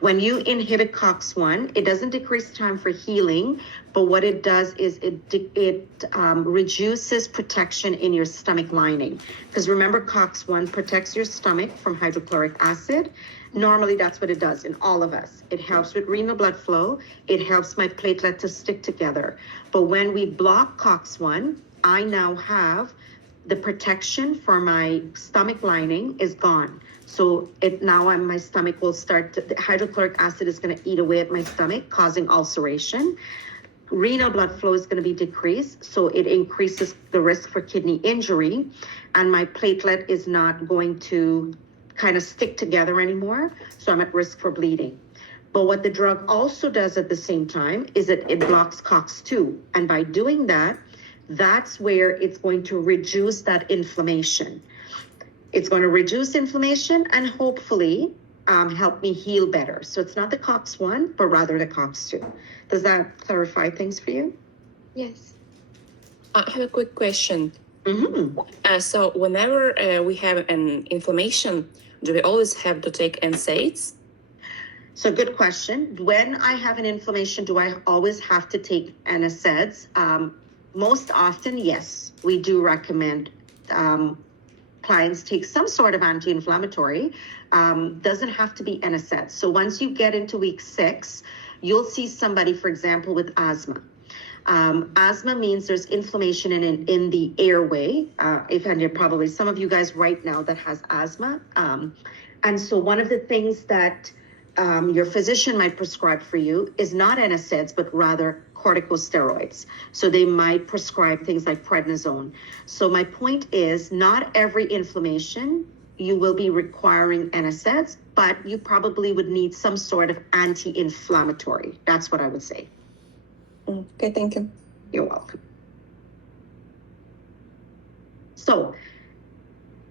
When you inhibit COX-1, it doesn't decrease time for healing, but what it does is it reduces protection in your stomach lining. Because remember, COX-1 protects your stomach from hydrochloric acid. Normally, that's what it does in all of us. It helps with renal blood flow. It helps my platelet to stick together. But when we block COX-1, I now have the protection for my stomach lining is gone. So my stomach will the hydrochloric acid is going to eat away at my stomach, causing ulceration. Renal blood flow is going to be decreased, so it increases the risk for kidney injury, and my platelet is not going to kind of stick together anymore, so I'm at risk for bleeding. But what the drug also does at the same time is it blocks COX-2, and by doing that, that's where it's going to reduce that inflammation. It's going to reduce inflammation and hopefully help me heal better. So it's not the COX-1, but rather the COX-2. Does that clarify things for you? Yes. I have a quick question. Mm-hmm. So whenever we have an inflammation, do we always have to take NSAIDs? So good question. When I have an inflammation, do I always have to take NSAIDs? Most often, yes. We do recommend clients take some sort of anti-inflammatory. Doesn't have to be NSAIDs. So once you get into week 6, you'll see somebody, for example, with asthma. Asthma means there's inflammation in the airway. And you're probably some of you guys right now that has asthma. And so one of the things that your physician might prescribe for you is not NSAIDs, but rather corticosteroids. So they might prescribe things like prednisone. So my point is, not every inflammation you will be requiring NSAIDs, but you probably would need some sort of anti-inflammatory. That's what I would say. Okay, thank you. You're welcome. So,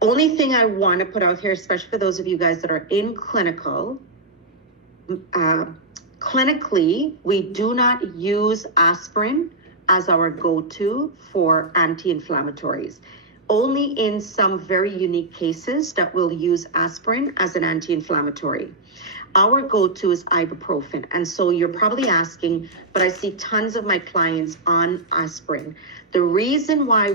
only thing I want to put out here, especially for those of you guys that are in clinical, clinically, we do not use aspirin as our go-to for anti-inflammatories. Only in some very unique cases that we'll use aspirin as an anti-inflammatory. Our go-to is ibuprofen. And so you're probably asking, but I see tons of my clients on aspirin. The reason why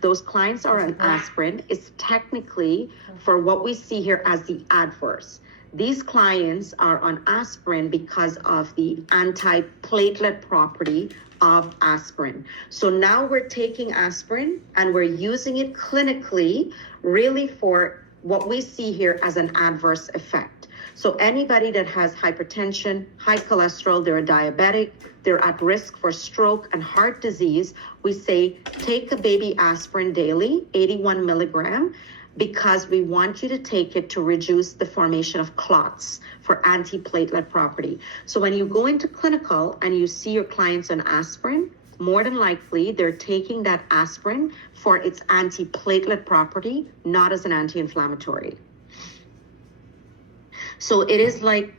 those clients are on aspirin is technically for what we see here as the adverse. These clients are on aspirin because of the antiplatelet property of aspirin. So now we're taking aspirin and we're using it clinically really for what we see here as an adverse effect. So anybody that has hypertension, high cholesterol, they're a diabetic, they're at risk for stroke and heart disease, we say take a baby aspirin daily, 81 milligram, because we want you to take it to reduce the formation of clots for antiplatelet property. So when you go into clinical and you see your clients on aspirin, more than likely they're taking that aspirin for its antiplatelet property, not as an anti-inflammatory. So it is like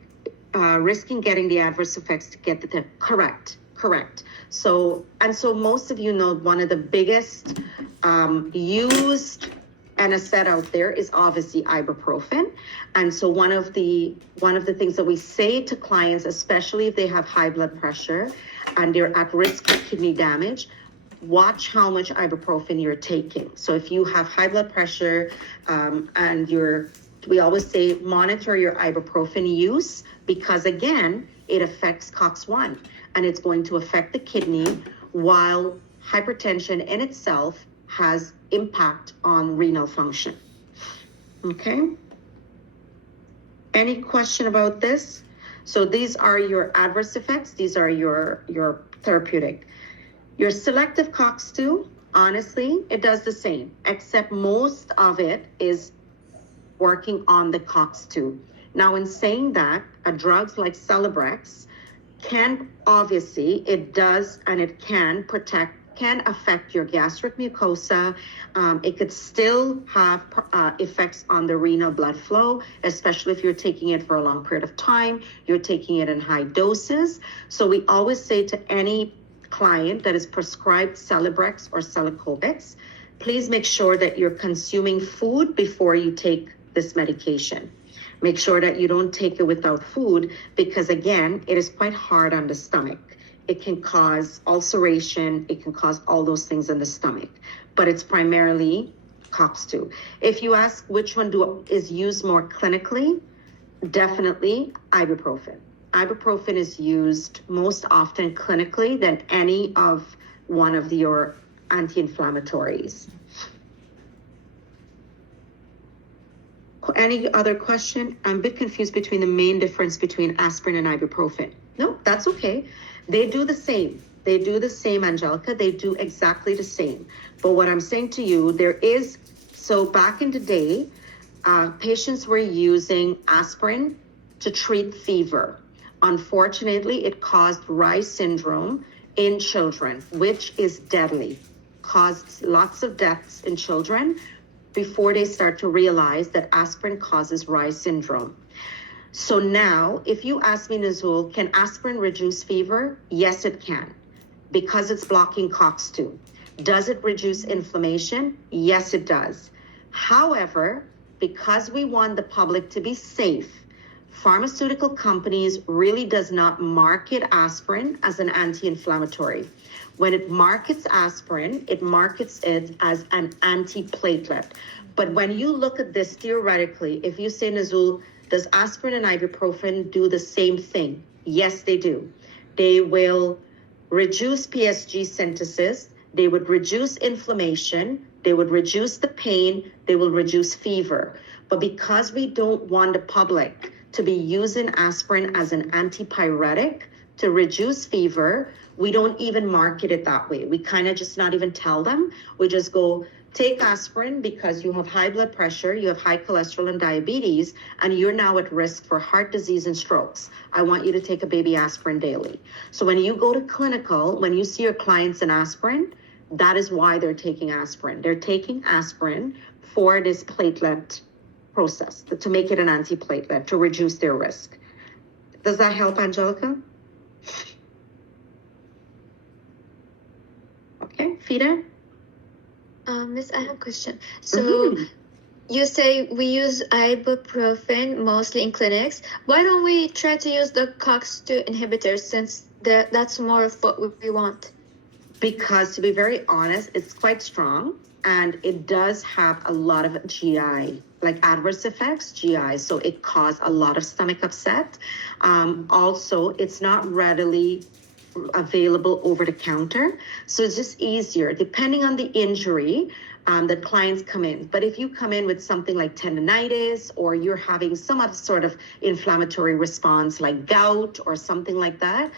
risking getting the adverse effects to get the correct. So most of you know one of the biggest used NSAID out there is obviously ibuprofen. And so one of the things that we say to clients, especially if they have high blood pressure and they're at risk of kidney damage, watch how much ibuprofen you're taking. So if you have high blood pressure and we always say monitor your ibuprofen use, because again, it affects COX-1 and it's going to affect the kidney, while hypertension in itself has impact on renal function. Okay. Any question about this? So these are your adverse effects. These are your therapeutic. Your selective COX-2, honestly, it does the same, except most of it is working on the COX-2. Now, in saying that, drugs like Celebrex can, obviously, it does and it can affect your gastric mucosa. It could still have effects on the renal blood flow, especially if you're taking it for a long period of time, you're taking it in high doses. So we always say to any client that is prescribed Celebrex or Celecoxib, please make sure that you're consuming food before you take this medication. Make sure that you don't take it without food, because again, it is quite hard on the stomach. It can cause ulceration, it can cause all those things in the stomach, but it's primarily COX-2. If you ask which one is used more clinically, definitely ibuprofen. Ibuprofen is used most often clinically than any of one of your anti-inflammatories. Any other question? I'm a bit confused between the main difference between aspirin and ibuprofen. No, that's okay. They do the same. They do the same, Angelica. They do exactly the same. But what I'm saying to you, so back in the day, patients were using aspirin to treat fever. Unfortunately, it caused Reye's syndrome in children, which is deadly, caused lots of deaths in children before they start to realize that aspirin causes Reye's syndrome. So now, if you ask me, Nazul, can aspirin reduce fever? Yes, it can, because it's blocking COX-2. Does it reduce inflammation? Yes, it does. However, because we want the public to be safe, pharmaceutical companies really does not market aspirin as an anti-inflammatory. When it markets aspirin, it markets it as an antiplatelet. But when you look at this theoretically, if you say, Nazul, does aspirin and ibuprofen do the same thing? Yes, they do. They will reduce PSG synthesis. They would reduce inflammation. They would reduce the pain. They will reduce fever. But because we don't want the public to be using aspirin as an antipyretic to reduce fever, we don't even market it that way. We kind of just not even tell them. We just go, take aspirin because you have high blood pressure, you have high cholesterol and diabetes, and you're now at risk for heart disease and strokes. I want you to take a baby aspirin daily. So when you go to clinical, when you see your clients in aspirin, that is why they're taking aspirin. They're taking aspirin for this platelet process, to make it an antiplatelet, to reduce their risk. Does that help, Angelica? Okay, Fida? Miss, I have a question. So you say we use ibuprofen mostly in clinics. Why don't we try to use the COX-2 inhibitors, since that's more of what we want? Because to be very honest, it's quite strong and it does have a lot of GI, like adverse effects, GI. So it caused a lot of stomach upset. Also, it's not readily available over the counter. So it's just easier depending on the injury that clients come in. But if you come in with something like tendinitis, or you're having some other sort of inflammatory response like gout or something like that,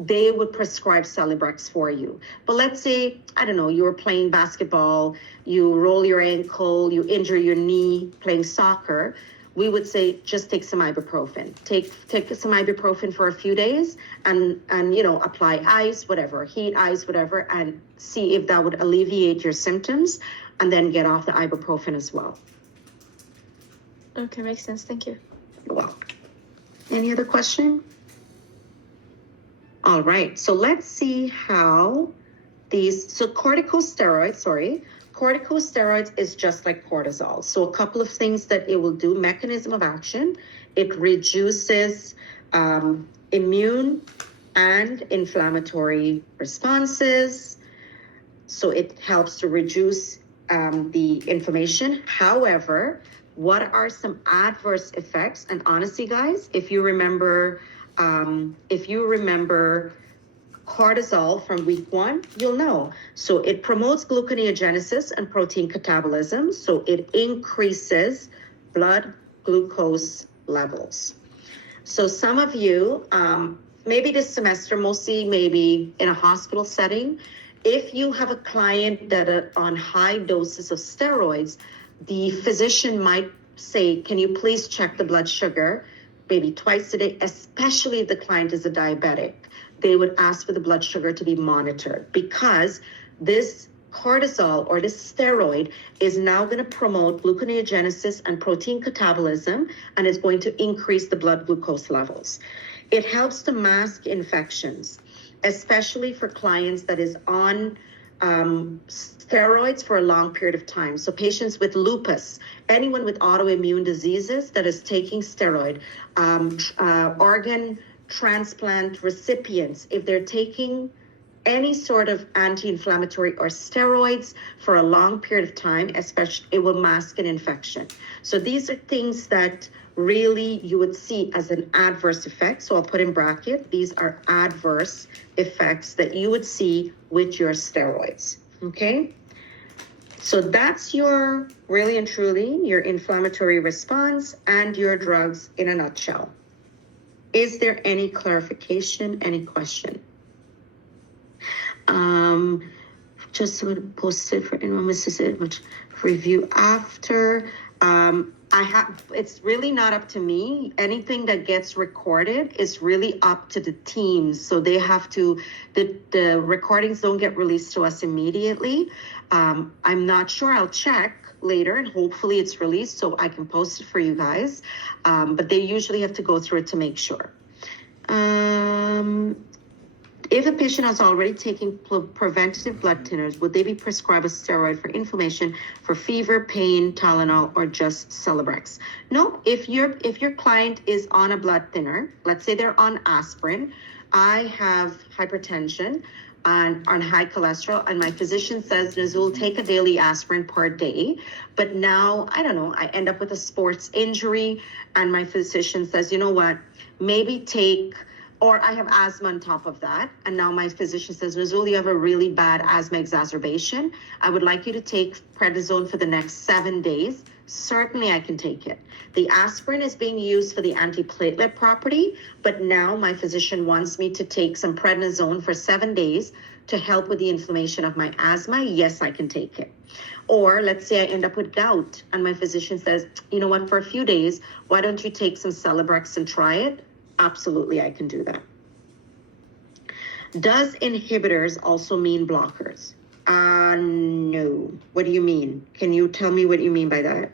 they would prescribe Celebrex for you. But let's say, I don't know, you were playing basketball, you roll your ankle, you injure your knee playing soccer, we would say just take some ibuprofen. Take some ibuprofen for a few days and apply ice, whatever, heat ice, whatever, and see if that would alleviate your symptoms, and then get off the ibuprofen as well. Okay, makes sense. Thank you. You're welcome. Any other question? All right, so let's see how corticosteroids corticosteroids is just like cortisol. So a couple of things that it will do, mechanism of action, it reduces immune and inflammatory responses. So it helps to reduce the inflammation. However, what are some adverse effects? And honestly, guys, if you remember cortisol from week 1, you'll know. So it promotes gluconeogenesis and protein catabolism. So it increases blood glucose levels. So some of you, maybe this semester, mostly maybe in a hospital setting, if you have a client that are on high doses of steroids, the physician might say, can you please check the blood sugar maybe twice a day, especially if the client is a diabetic. They would ask for the blood sugar to be monitored because this cortisol or this steroid is now going to promote gluconeogenesis and protein catabolism, and is going to increase the blood glucose levels. It helps to mask infections, especially for clients that is on steroids for a long period of time. So patients with lupus, anyone with autoimmune diseases that is taking steroid, organ transplant recipients, if they're taking any sort of anti-inflammatory or steroids for a long period of time, especially, it will mask an infection. So these are things that really you would see as an adverse effect. So I'll put in bracket, these are adverse effects that you would see with your steroids, okay? So that's your, really and truly, your inflammatory response and your drugs in a nutshell. Is there any clarification, any question? Just would post it for anyone misses it, which review after. It's really not up to me. Anything that gets recorded is really up to the teams. So they have to, the recordings don't get released to us immediately. I'm not sure, I'll check later and hopefully it's released so I can post it for you guys. But they usually have to go through it to make sure. If a patient is already taking preventative blood thinners, would they be prescribed a steroid for inflammation, for fever, pain, Tylenol, or just Celebrex? No, if your client is on a blood thinner, let's say they're on aspirin, I have hypertension and on high cholesterol, and my physician says, Nazul, take a daily aspirin per day. But now, I don't know, I end up with a sports injury, and my physician says, you know what, maybe take, or I have asthma on top of that. And now my physician says, Nazul, you have a really bad asthma exacerbation. I would like you to take prednisone for the next 7 days. Certainly I can take it. The aspirin is being used for the antiplatelet property, but now my physician wants me to take some prednisone for 7 days to help with the inflammation of my asthma. Yes, I can take it. Or let's say I end up with gout and my physician says, you know what, for a few days, why don't you take some Celebrex and try it? Absolutely, I can do that. Does inhibitors also mean blockers? No. What do you mean? Can you tell me what you mean by that?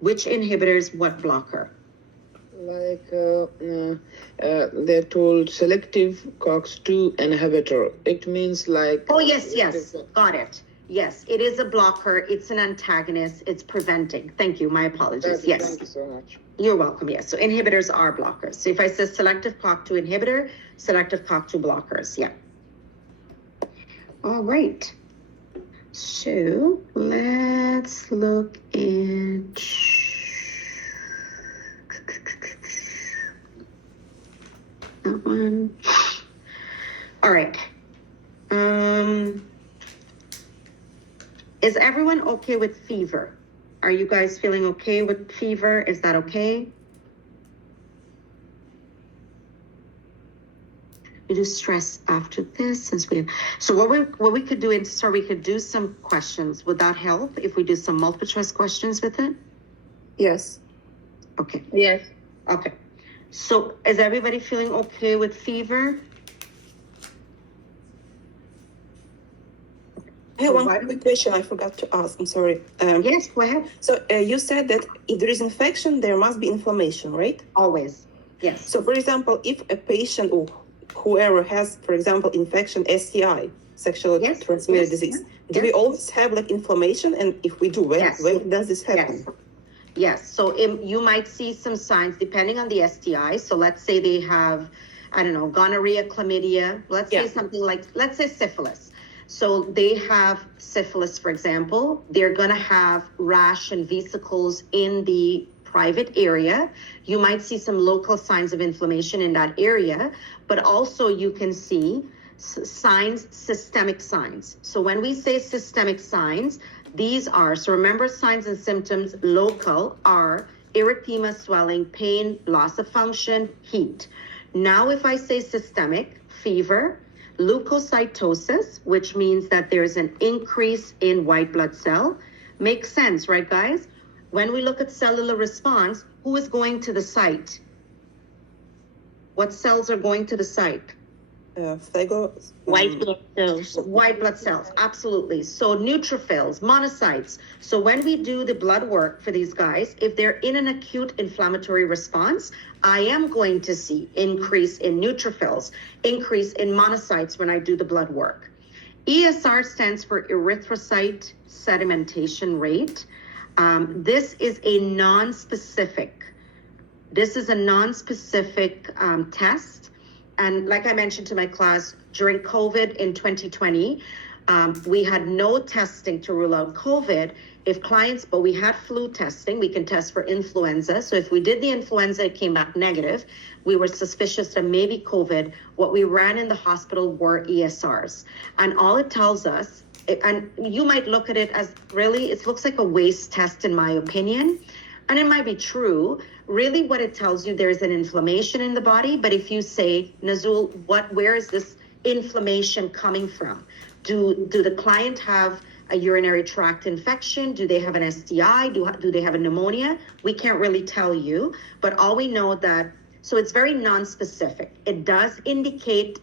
Which inhibitors, what blocker? Like they're told selective COX-2 inhibitor. It means like... Oh, yes, got it. Yes, it is a blocker. It's an antagonist. It's preventing. Thank you. My apologies. Yes. Thank you so much. You're welcome. Yes. So inhibitors are blockers. So if I say selective COX-2 inhibitor, selective COX-2 blockers. Yeah. All right. So let's look at that one. All right. Is everyone okay with fever? Are you guys feeling okay with fever? Is that okay? We do stress after this since we have, so what we could do is, we could do some questions. Would that help if we do some multiple choice questions with it? Yes. Okay. Yes. Okay. So is everybody feeling okay with fever? I have one quick question I forgot to ask. I'm sorry. Yes, go ahead. So you said that if there is infection, there must be inflammation, right? Always. Yes. So, for example, if a patient or whoever has, for example, infection, STI, sexually Yes, transmitted yes, disease. yes, Do we yes. always have like inflammation? And if we do, Yes. when does this happen? Yes. Yes, so you might see some signs depending on the STI. So let's say they have, I don't know, gonorrhea, chlamydia. Let's say Yeah. something like, let's say syphilis. So they have syphilis, for example. They're going to have rash and vesicles in the private area. You might see some local signs of inflammation in that area, but also you can see signs, systemic signs. So when we say systemic signs, these are, so remember signs and symptoms, local are erythema, swelling, pain, loss of function, heat. Now, if I say systemic, fever, leukocytosis, which means that there's an increase in white blood cell, makes sense, right, guys? When we look at cellular response, who is going to the site? What cells are going to the site? White blood cells. White blood cells, absolutely. So neutrophils, monocytes. So when we do the blood work for these guys, if they're in an acute inflammatory response, I am going to see increase in neutrophils, increase in monocytes when I do the blood work. ESR stands for erythrocyte sedimentation rate. This is a non-specific test. And like I mentioned to my class, during COVID in 2020, we had no testing to rule out COVID. But we had flu testing. We can test for influenza. So if we did the influenza, it came back negative. We were suspicious that maybe COVID. What we ran in the hospital were ESRs. And all it tells us, and you might look at it as really, it looks like a waste test in my opinion. And it might be true. Really what it tells you, there's an inflammation in the body. But if you say, Nazul, where is this inflammation coming from? Do the client have a urinary tract infection? Do they have an STI? Do they have a pneumonia? We can't really tell you. But all we know that, so it's very non-specific. It does indicate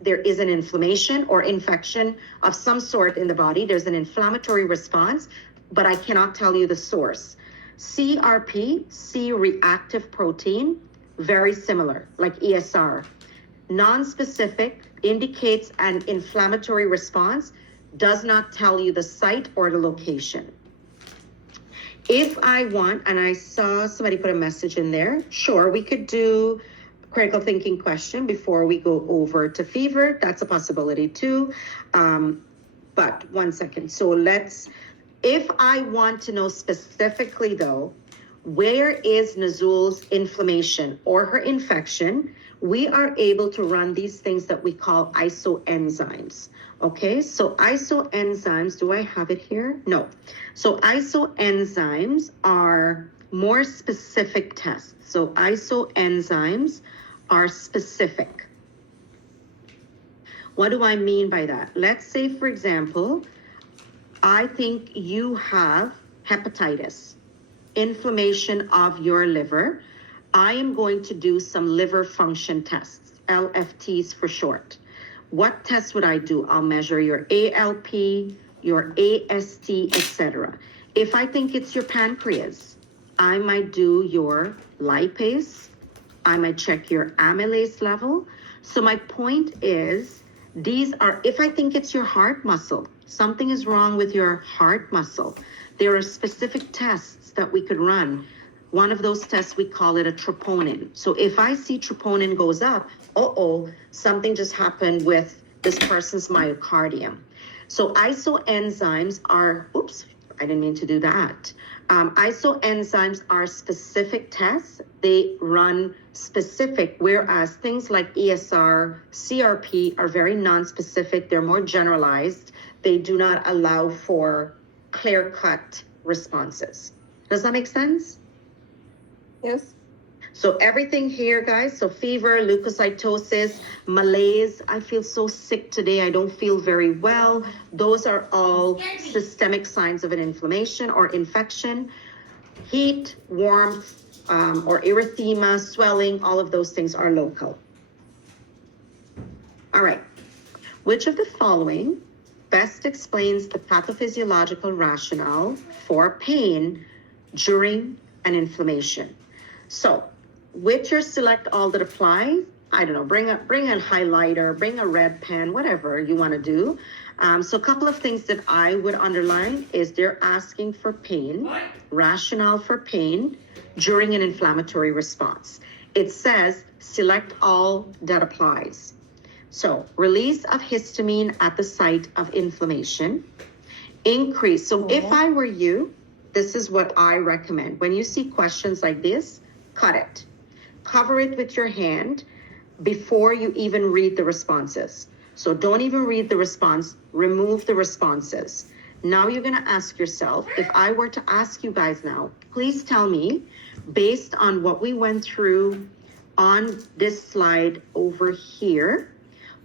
there is an inflammation or infection of some sort in the body. There's an inflammatory response, but I cannot tell you the source. CRP, C-reactive protein, very similar, like ESR. Non-specific indicates an inflammatory response, does not tell you the site or the location. If I want, and I saw somebody put a message in there, sure, we could do critical thinking question before we go over to fever. That's a possibility too. But one second. So if I want to know specifically though, where is Nazul's inflammation or her infection, we are able to run these things that we call isoenzymes. Okay, so isoenzymes, do I have it here? No. So isoenzymes are more specific tests. So isoenzymes are specific. What do I mean by that? Let's say, for example, I think you have hepatitis, inflammation of your liver. I am going to do some liver function tests, LFTs for short. What tests would I do? I'll measure your ALP, your AST, etc. If I think it's your pancreas, I might do your lipase. I might check your amylase level. So my point is, if I think it's your heart muscle, something is wrong with your heart muscle, there are specific tests that we could run. One of those tests, we call it a troponin. So if I see troponin goes up, something just happened with this person's myocardium. So isoenzymes are, I didn't mean to do that. Isoenzymes are specific tests. They run specific, whereas things like ESR, CRP are very non-specific. They're more generalized. They do not allow for clear-cut responses. Does that make sense? Yes. So everything here, guys, so fever, leukocytosis, malaise, I feel so sick today, I don't feel very well. Those are all systemic signs of an inflammation or infection. Heat, warmth, or erythema, swelling, all of those things are local. All right. Which of the following best explains the pathophysiological rationale for pain during an inflammation? So with your select all that applies, I don't know, bring a highlighter, bring a red pen, whatever you want to do. So a couple of things that I would underline is they're asking for pain, rationale for pain during an inflammatory response. It says select all that applies. So release of histamine at the site of inflammation, increase. So if I were you, this is what I recommend. When you see questions like this, cut it. Cover it with your hand before you even read the responses. So don't even read the response, remove the responses. Now you're gonna ask yourself, if I were to ask you guys now, please tell me, based on what we went through on this slide over here,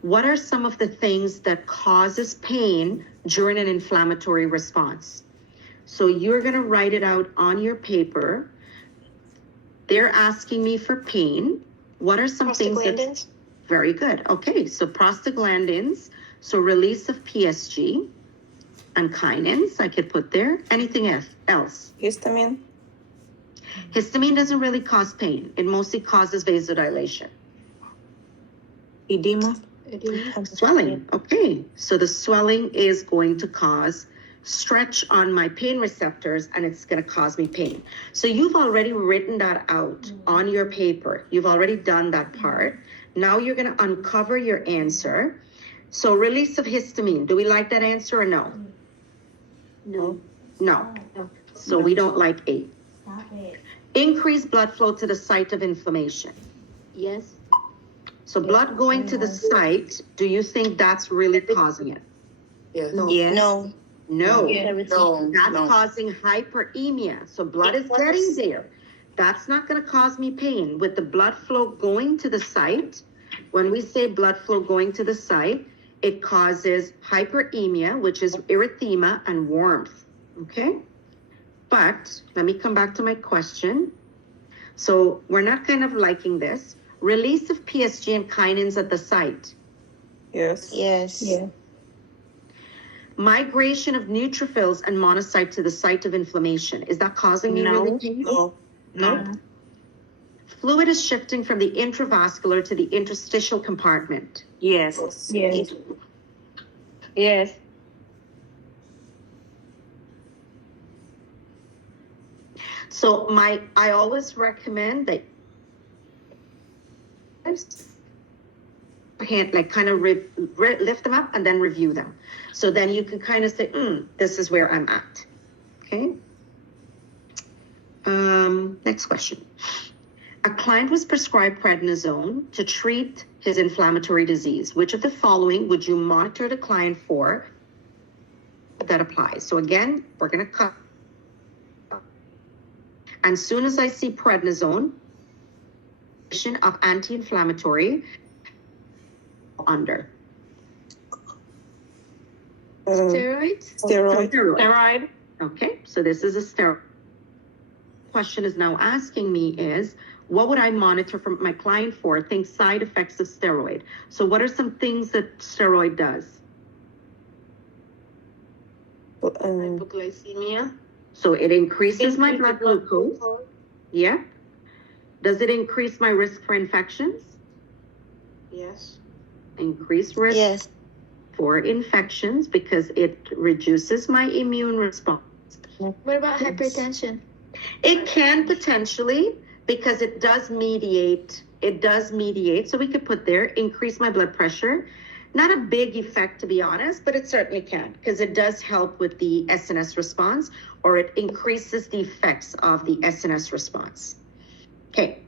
what are some of the things that causes pain during an inflammatory response? So you're gonna write it out on your paper. They're asking me for pain. What are some things that... Prostaglandins? Very good. Okay, so prostaglandins, so release of PSG and kinins, I could put there. Anything else? Histamine. Histamine doesn't really cause pain. It mostly causes vasodilation. Edema. Swelling. Okay, so the swelling is going to cause stretch on my pain receptors and it's going to cause me pain. So you've already written that out on your paper. You've already done that part. Now you're going to uncover your answer. So release of histamine. Do we like that answer or no? No. No. So we don't like A. Increase blood flow to the site of inflammation. Yes. So blood going to the site, do you think that's really causing it? Yes. Yes. No. No. No. That's No. causing hyperemia. So blood is getting there. That's not going to cause me pain. With the blood flow going to the site, when we say blood flow going to the site, it causes hyperemia, which is erythema and warmth. Okay? But let me come back to my question. So we're not kind of liking this. Release of PSG and kinins at the site. Yes. Yes. Yeah. Migration of neutrophils and monocyte to the site of inflammation. Is that causing me No. really pain? No. No. Fluid is shifting from the intravascular to the interstitial compartment. Yes. Yes. Yes. So I always recommend that hand, like kind of lift them up and then review them. So then you can kind of say, this is where I'm at. Okay. Next question. A client was prescribed prednisone to treat his inflammatory disease. Which of the following would you monitor the client for that applies? So again, we're going to cut. And soon as I see prednisone, of anti-inflammatory under. Steroids? Steroid. Steroid. Okay, so this is a steroid. Question is now asking me is, what would I monitor from my client for? Think side effects of steroid. So what are some things that steroid does? Hypoglycemia. So it increases my blood glucose. Yeah. Does it increase my risk for infections? Yes. Increased risk Yes. for infections because it reduces my immune response. What about hypertension? It can potentially, because it does mediate. So we could put there, increase my blood pressure. Not a big effect, to be honest, but it certainly can, because it does help with the SNS response, or it increases the effects of the SNS response. Okay.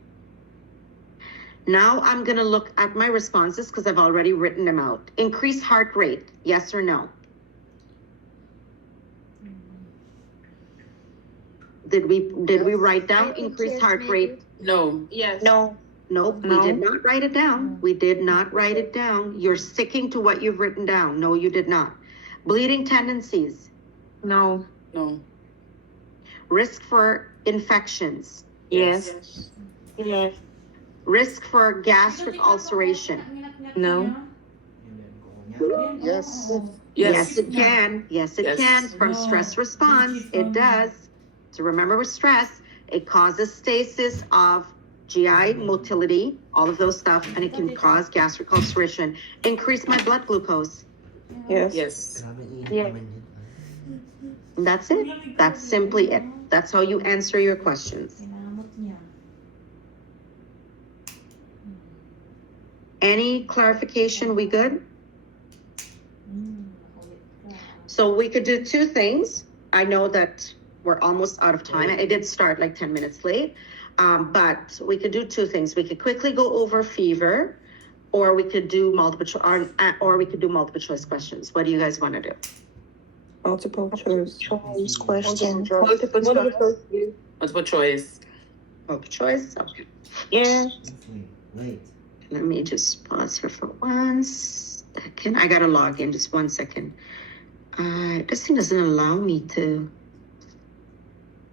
Now I'm going to look at my responses because I've already written them out. Increase heart rate, yes or no? Did we write down increased heart rate? No. Yes. No. Nope, we did not write it down. We did not write it down. You're sticking to what you've written down. No, you did not. Bleeding tendencies. No. No. Risk for infections. Yes. Yes. Risk for gastric ulceration. No. Yes. Yes, it can. Yes, it Yes. can. From stress response, it does. So remember with stress, it causes stasis of GI motility, all of those stuff, and it can cause gastric ulceration. Increase my blood glucose. Yes. Yes. Yes. And that's it. That's simply it. That's how you answer your questions. Any clarification? We good? So we could do two things. I know that we're almost out of time. I did start like 10 minutes late, but we could do two things. We could quickly go over fever, or we could do multiple choice questions. What do you guys want to do? Multiple choice. Choice question. Multiple choice. Multiple choice. Multiple choice. Okay. Yeah. Let me just pause here for 1 second. I gotta log in. Just 1 second. This thing doesn't allow me to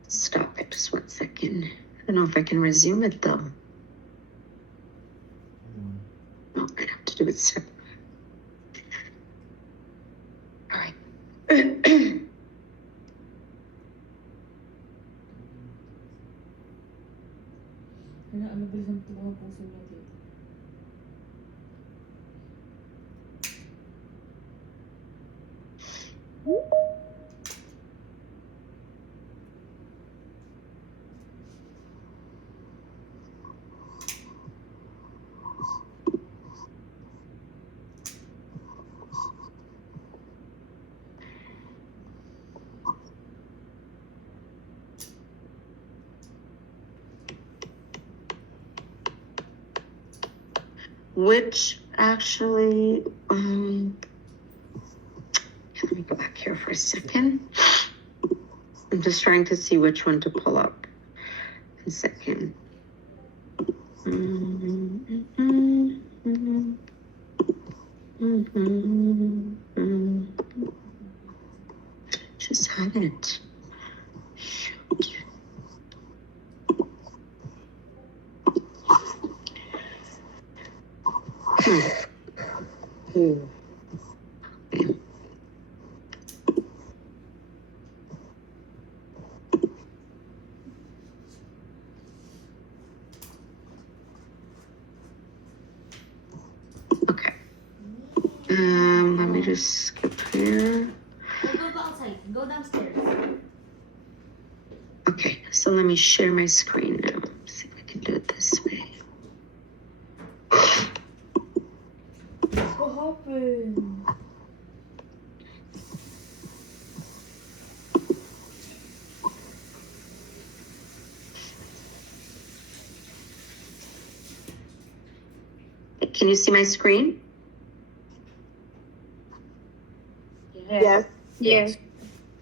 stop it. Just 1 second. I don't know if I can resume it though. No, I'd have to do it separate. All right. Which actually, let me go back here for a second. I'm just trying to see which one to pull up. 1 second. Just had it. Shoot. Okay. Let me just skip here. Go outside. Go downstairs. Okay, so let me share my screen now. See if I can do it this way. What happened? Can you see my screen? Yes. Yes.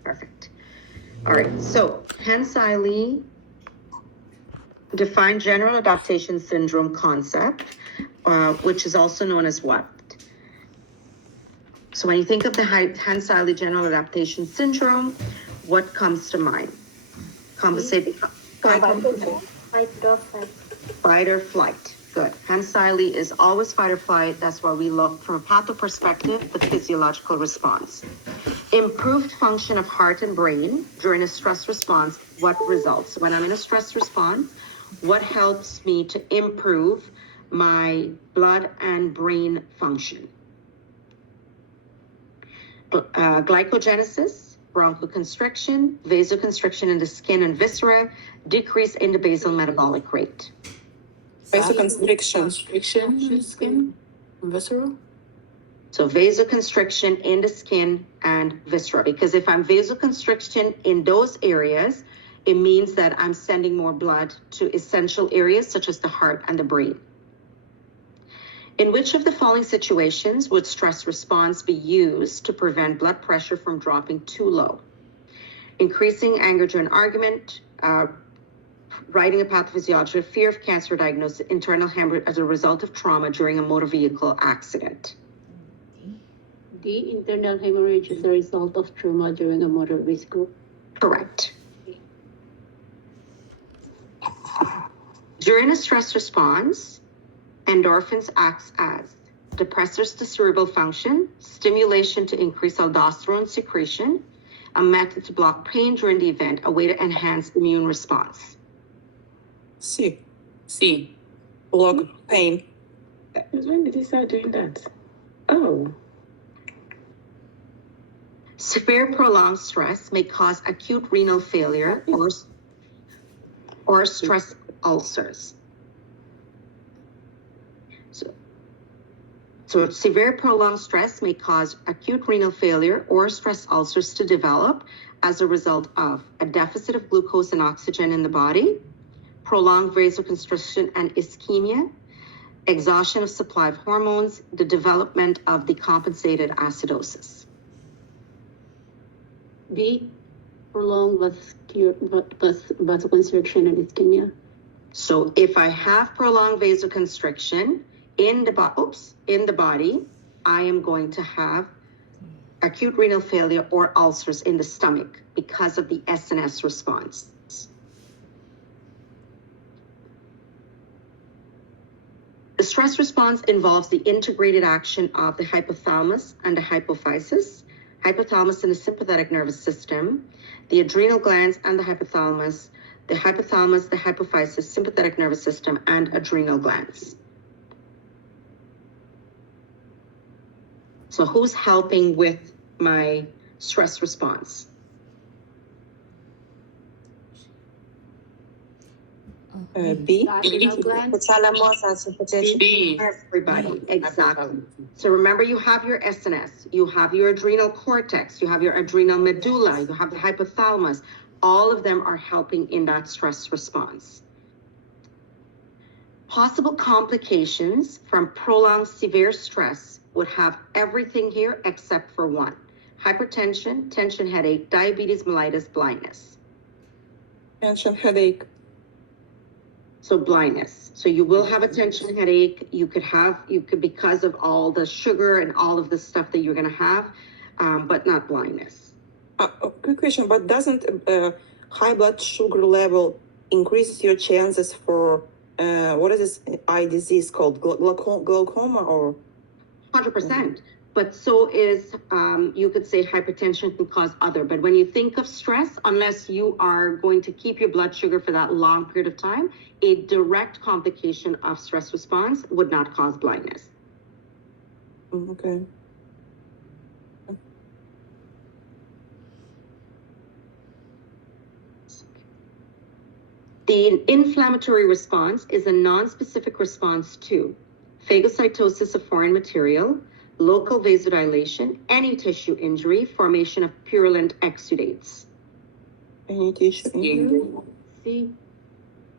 Perfect. All right, so Hans-Eile defined general adaptation syndrome concept, which is also known as what? So when you think of the Hans-Eile general adaptation syndrome, what comes to mind? Compensate. Fight or flight. Fight or flight. Good. Hans-Eile is always fight or flight. That's why we look from a patho perspective, the physiological response. Improved function of heart and brain during a stress response. What results? When I'm in a stress response, what helps me to improve my blood and brain function? Glycogenesis, bronchoconstriction, vasoconstriction in the skin and viscera, decrease in the basal metabolic rate. Vasoconstriction. Constriction in the skin. Visceral. So vasoconstriction in the skin and viscera, because if I'm vasoconstriction in those areas, it means that I'm sending more blood to essential areas such as the heart and the brain. In which of the following situations would stress response be used to prevent blood pressure from dropping too low? Increasing anger during argument, writing a pathophysiology of fear of cancer diagnosis, internal hemorrhage as a result of trauma during a motor vehicle accident. The internal hemorrhage is a result of trauma during a motor vehicle. Correct. During a stress response, endorphins acts as depressors to cerebral function, stimulation to increase aldosterone secretion, a method to block pain during the event, a way to enhance immune response. C. C. Block pain. When did he start doing that? Oh. Severe prolonged stress may cause acute renal failure or stress ulcers. So severe prolonged stress may cause acute renal failure or stress ulcers to develop as a result of a deficit of glucose and oxygen in the body, prolonged vasoconstriction and ischemia, exhaustion of supply of hormones, the development of decompensated acidosis. B. Prolonged vasoconstriction and ischemia. So if I have prolonged vasoconstriction in the body, I am going to have acute renal failure or ulcers in the stomach because of the SNS response. The stress response involves the integrated action of the hypothalamus and the hypophysis, hypothalamus in the sympathetic nervous system, the adrenal glands and the hypothalamus, the hypophysis, sympathetic nervous system, and adrenal glands. So who's helping with my stress response? B. Adrenal glands. Hypothalamus and sympathetic. B. Everybody, exactly. So remember, you have your SNS, you have your adrenal cortex, you have your adrenal medulla, you have the hypothalamus. All of them are helping in that stress response. Possible complications from prolonged severe stress would have everything here except for one: hypertension, tension headache, diabetes mellitus, blindness. Tension headache. So blindness. So you will have a tension headache. You could because of all the sugar and all of the stuff that you're going to have, but not blindness. Quick question, but doesn't high blood sugar level increases your chances for what is this eye disease called? Glaucoma or? 100%. But so is, you could say hypertension can cause other. But when you think of stress, unless you are going to keep your blood sugar for that long period of time, a direct complication of stress response would not cause blindness. Okay. The inflammatory response is a non-specific response to phagocytosis of foreign material, local vasodilation, any tissue injury, formation of purulent exudates. Any tissue injury? C.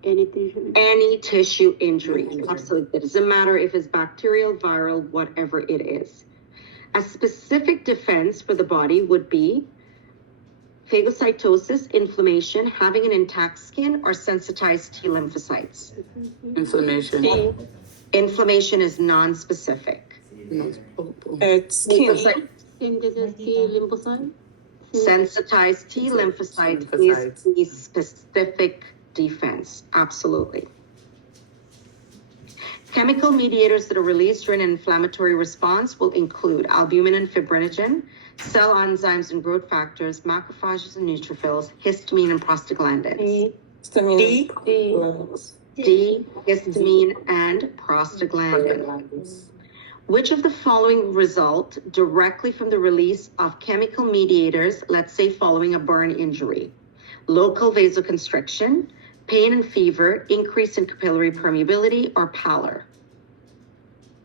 Any tissue. Any tissue injury, absolutely. It doesn't matter if it's bacterial, viral, whatever it is. A specific defense for the body would be phagocytosis, inflammation, having an intact skin, or sensitized T lymphocytes. Inflammation. C. Inflammation is non-specific. Skin. Synthesis T lymphocyte. Sensitized T lymphocyte is the specific defense, absolutely. Chemical mediators that are released during an inflammatory response will include albumin and fibrinogen, cell enzymes and growth factors, macrophages and neutrophils, histamine and prostaglandins. D. Histamine. D, histamine and prostaglandins. Which of the following result directly from the release of chemical mediators, let's say following a burn injury? Local vasoconstriction, pain and fever, increase in capillary permeability, or pallor?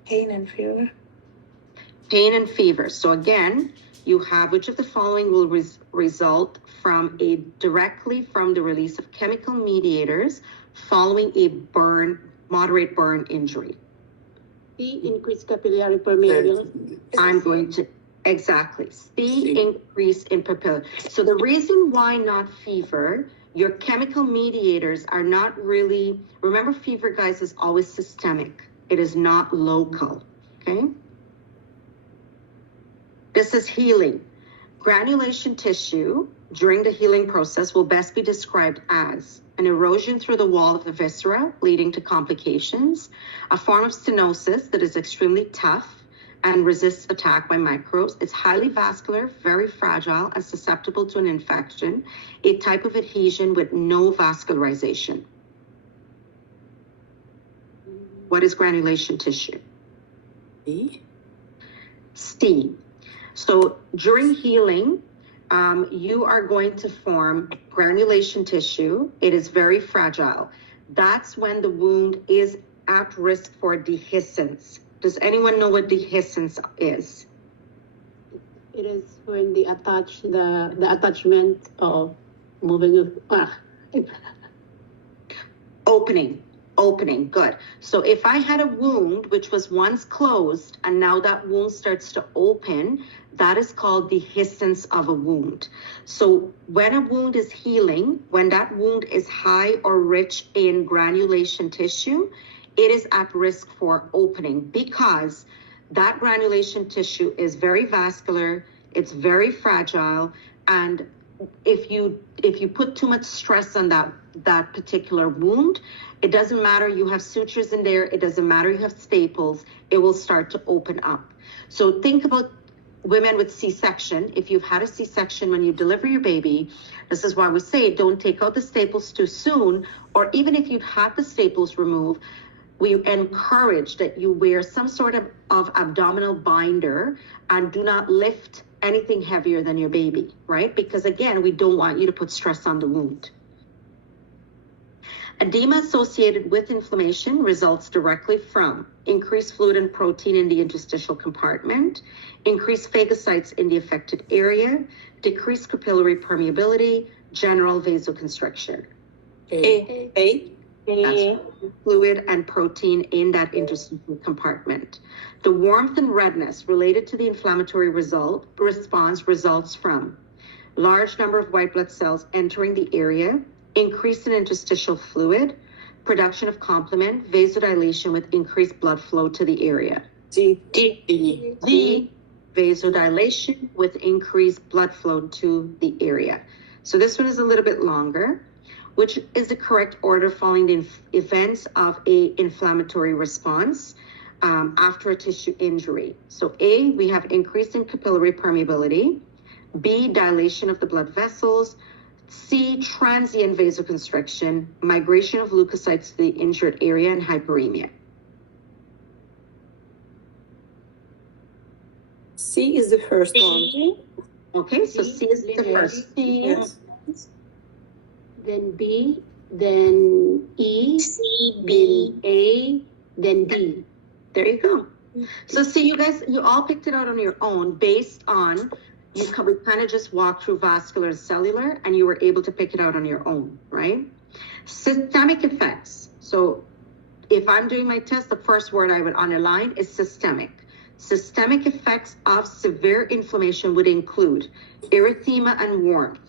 Pain and fever. Pain and fever. So again, you have which of the following will result from directly from the release of chemical mediators following a moderate burn injury? C. Increased capillary permeability. I'm going to, exactly. C, increase in papilla. So the reason why not fever, your chemical mediators are not really, remember fever, guys, is always systemic. It is not local, okay? This is healing. Granulation tissue during the healing process will best be described as an erosion through the wall of the viscera, leading to complications, a form of stenosis that is extremely tough and resists attack by microbes. It's highly vascular, very fragile, and susceptible to an infection, a type of adhesion with no vascularization. What is granulation tissue? B. Steam. So during healing, you are going to form granulation tissue. It is very fragile. That's when the wound is at risk for dehiscence. Does anyone know what dehiscence is? It is when the attachment of moving Opening, good. So if I had a wound which was once closed and now that wound starts to open, that is called dehiscence of a wound. So when a wound is healing, when that wound is high or rich in granulation tissue, it is at risk for opening because that granulation tissue is very vascular, it's very fragile, and if you put too much stress on that particular wound, it doesn't matter you have sutures in there, it doesn't matter you have staples, it will start to open up. So think about women with C-section. If you've had a C-section when you deliver your baby, this is why we say don't take out the staples too soon, or even if you've had the staples removed, we encourage that you wear some sort of abdominal binder and do not lift anything heavier than your baby, right? Because again, we don't want you to put stress on the wound. Edema associated with inflammation results directly from increased fluid and protein in the interstitial compartment, increased phagocytes in the affected area, decreased capillary permeability, general vasoconstriction. That's fluid and protein in that interstitial compartment. The warmth and redness related to the inflammatory response results from large number of white blood cells entering the area, increase in interstitial fluid, production of complement, vasodilation with increased blood flow to the area. D, vasodilation with increased blood flow to the area. So this one is a little bit longer. Which is the correct order following the events of a inflammatory response after a tissue injury? So A, we have increase in capillary permeability. B, dilation of the blood vessels. C, transient vasoconstriction, migration of leukocytes to the injured area, and hyperemia. C is the first one. Okay, so C is the first. Yes. then B, then E, then A, then D. There you go. So see, you guys, you all picked it out on your own based on, we kind of just walked through vascular and cellular and you were able to pick it out on your own, right? Systemic effects. So if I'm doing my test, the first word I would underline is systemic. Systemic effects of severe inflammation would include erythema and warmth,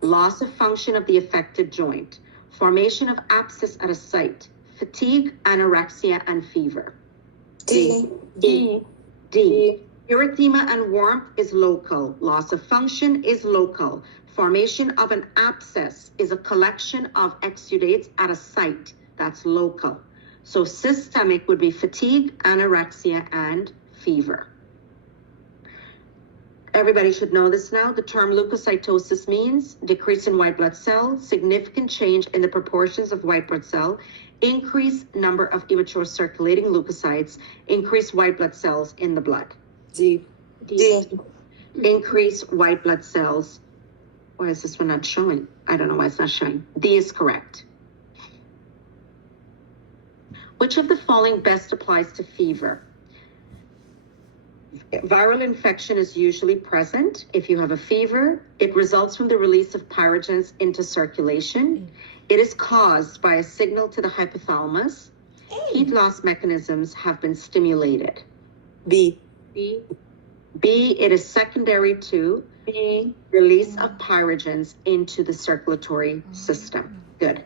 loss of function of the affected joint, formation of abscess at a site, fatigue, anorexia, and fever. D. Erythema and warmth is local. Loss of function is local. Formation of an abscess is a collection of exudates at a site. That's local. So systemic would be fatigue, anorexia, and fever. Everybody should know this now. The term leukocytosis means decrease in white blood cells, significant change in the proportions of white blood cell, increased number of immature circulating leukocytes, increased white blood cells in the blood. D. Increase white blood cells. Why is this one not showing? I don't know why it's not showing. D is correct. Which of the following best applies to fever? Viral infection is usually present. If you have a fever, it results from the release of pyrogens into circulation. It is caused by a signal to the hypothalamus. Heat loss mechanisms have been stimulated. B. It is secondary to release of pyrogens into the circulatory system. Good.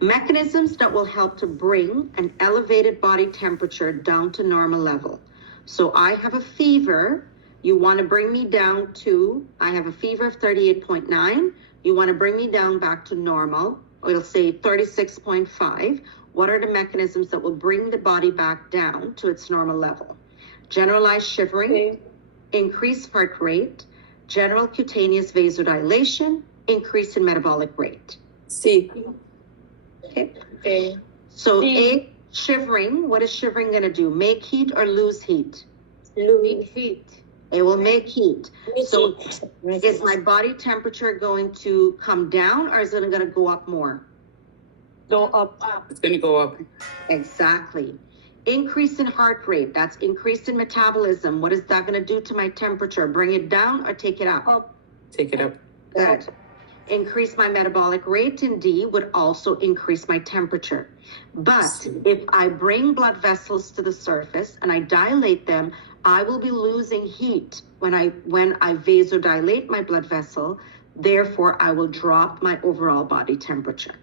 Mechanisms that will help to bring an elevated body temperature down to normal level. So I have a fever, you want to bring me down to, I have a fever of 38.9, you want to bring me down back to normal, or it'll say 36.5. What are the mechanisms that will bring the body back down to its normal level? Generalized shivering, increased heart rate, general cutaneous vasodilation, increase in metabolic rate. C. Okay. So A, Shivering, what is shivering going to do? Make heat or lose heat? Make heat. It will make heat. So Right. is my body temperature going to come down or is it going to go up more? Go up. It's going to go up. Exactly. Increase in heart rate, that's increase in metabolism. What is that going to do to my temperature? Bring it down or take it up? Take it up. Good. Increase my metabolic rate in D would also increase my temperature. But if I bring blood vessels to the surface and I dilate them, I will be losing heat when I vasodilate my blood vessel. Therefore, I will drop my overall body temperature.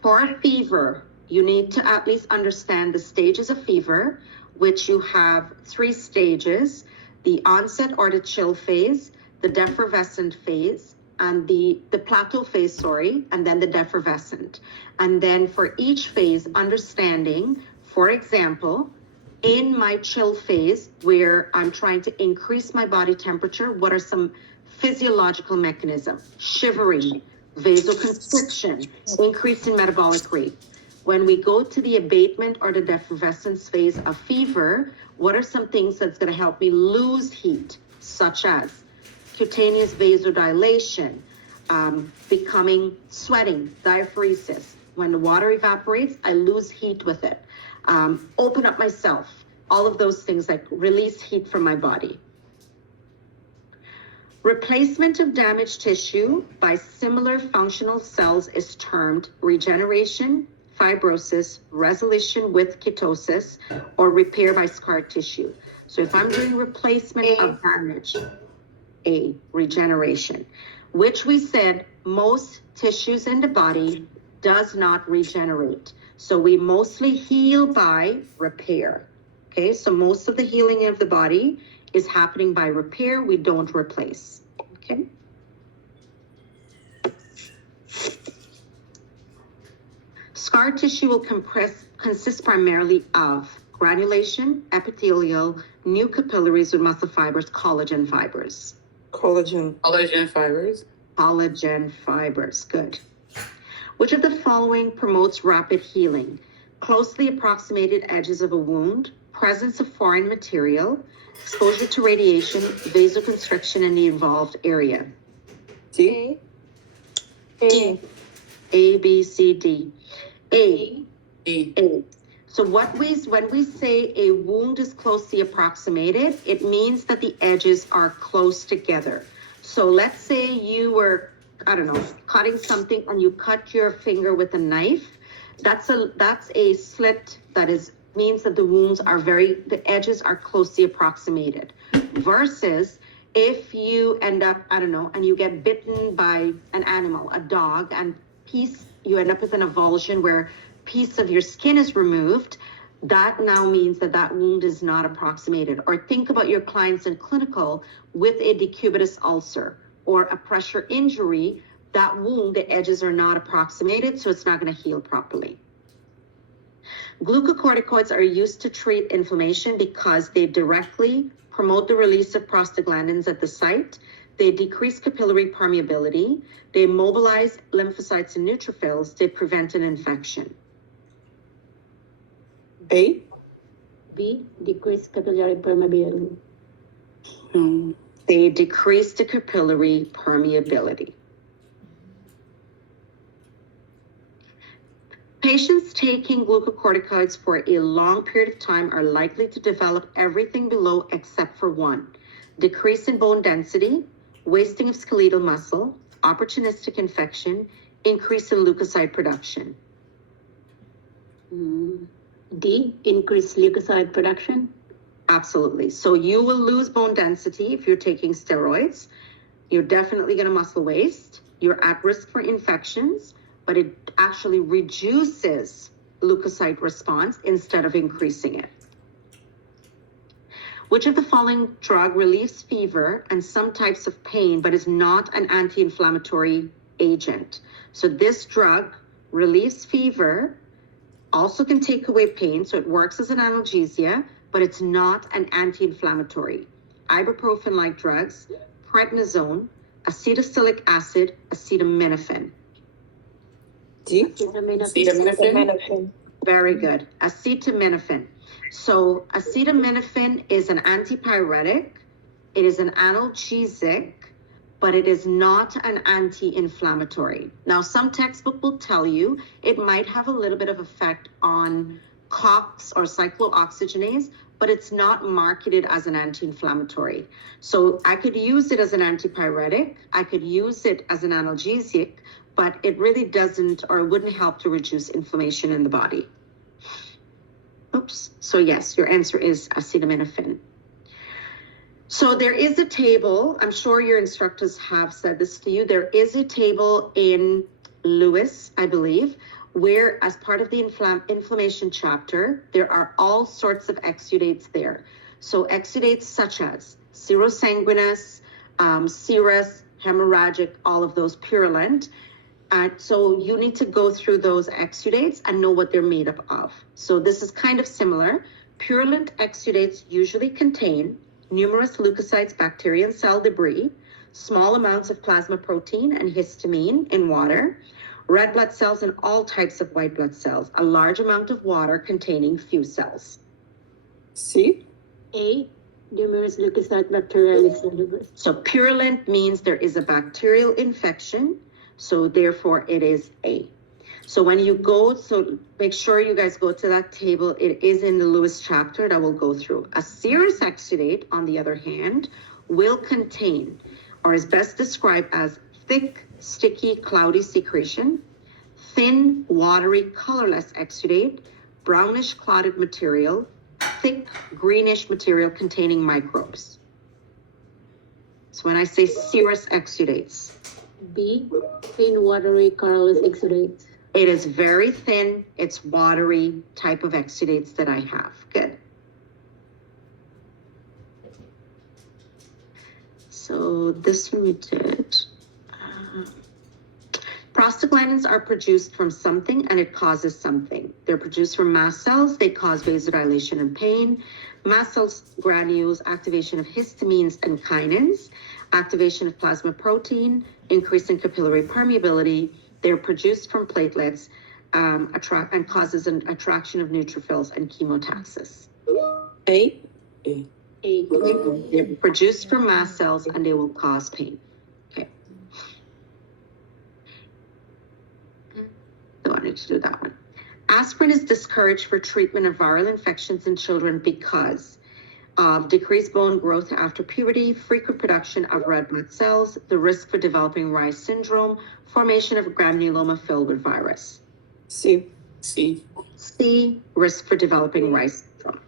For a fever, you need to at least understand the stages of fever, which you have 3 stages: the onset or the chill phase, the defervescent phase, and the plateau phase, and then the defervescent. And then for each phase, understanding, for example, in my chill phase, where I'm trying to increase my body temperature, what are some physiological mechanisms? Shivering, vasoconstriction, increase in metabolic rate. When we go to the abatement or the defervescence phase of fever, what are some things that's going to help me lose heat, such as cutaneous vasodilation, becoming sweating, diaphoresis. When the water evaporates, I lose heat with it. Open up myself, all of those things that release heat from my body. Replacement of damaged tissue by similar functional cells is termed regeneration, fibrosis, resolution with ketosis, or repair by scar tissue. So if I'm doing replacement of damage, A, regeneration, which we said most tissues in the body does not regenerate. So we mostly heal by repair. Okay, so most of the healing of the body is happening by repair. We don't replace. Okay. Scar tissue will consist primarily of granulation, epithelial, new capillaries with muscle fibers, collagen fibers. Collagen. Collagen fibers. Collagen fibers, good. Which of the following promotes rapid healing? Closely approximated edges of a wound, presence of foreign material, exposure to radiation, vasoconstriction in the involved area. D. D. A, B, C, D. A. D. A. So when we say a wound is closely approximated, it means that the edges are close together. So let's say you were, I don't know, cutting something and you cut your finger with a knife. That's a slit that means that the edges are closely approximated. Versus if you end up, I don't know, and you get bitten by an animal, a dog, and you end up with an avulsion where piece of your skin is removed, that now means that wound is not approximated. Or think about your clients in clinical with a decubitus ulcer or a pressure injury. That wound, the edges are not approximated, so it's not going to heal properly. Glucocorticoids are used to treat inflammation because they directly promote the release of prostaglandins at the site. They decrease capillary permeability. They mobilize lymphocytes and neutrophils. They prevent an infection. A. B, decrease capillary permeability. They decrease the capillary permeability. Patients taking glucocorticoids for a long period of time are likely to develop everything below except for one: decrease in bone density, wasting of skeletal muscle, opportunistic infection, increase in leukocyte production. D, increase leukocyte production. Absolutely. So you will lose bone density if you're taking steroids. You're definitely going to muscle waste. You're at risk for infections, but it actually reduces leukocyte response instead of increasing it. Which of the following drug relieves fever and some types of pain, but is not an anti-inflammatory agent? So this drug relieves fever, also can take away pain, so it works as an analgesia, but it's not an anti-inflammatory. Ibuprofen-like drugs, prednisone, acetylsalicylic acid, acetaminophen. D. Acetaminophen. Very good. Acetaminophen. So acetaminophen is an antipyretic. It is an analgesic, but it is not an anti-inflammatory. Now, some textbook will tell you it might have a little bit of effect on COX or cyclooxygenase, but it's not marketed as an anti-inflammatory. So I could use it as an antipyretic. I could use it as an analgesic, but it really doesn't or wouldn't help to reduce inflammation in the body. Oops. So yes, your answer is acetaminophen. So there is a table, I'm sure your instructors have said this to you, there is a table in Lewis, I believe, where as part of the inflammation chapter, there are all sorts of exudates there. So exudates such as serosanguinous, serous, hemorrhagic, all of those purulent. So you need to go through those exudates and know what they're made up of. So this is kind of similar. Purulent exudates usually contain numerous leukocytes, bacteria, and cell debris, small amounts of plasma protein and histamine in water, red blood cells and all types of white blood cells, a large amount of water containing few cells. C. A. Numerous leukocyte, bacteria, and cell debris. So purulent means there is a bacterial infection, so therefore it is A. So when you go, so make sure you guys go to that table. It is in the Lewis chapter that we'll go through. A serous exudate, on the other hand, will contain, or is best described as thick, sticky, cloudy secretion, thin, watery, colorless exudate, brownish clotted material, thick, greenish material containing microbes. So when I say serous exudates, B. Thin, watery, colorless exudates. it is very thin, it's watery type of exudates that I have. Good. So this one we did. Prostaglandins are produced from something and it causes something. They're produced from mast cells. They cause vasodilation and pain. Mast cells, granules, activation of histamines and kinins, activation of plasma protein, increase in capillary permeability. They're produced from platelets and causes an attraction of neutrophils and chemotaxis. A. They're produced from mast cells and they will cause pain. Okay. So I need to do that one. Aspirin is discouraged for treatment of viral infections in children because of decreased bone growth after puberty, frequent production of red blood cells, the risk for developing Reye syndrome, formation of a granuloma filled with virus. C. C. C, risk for developing Reye syndrome.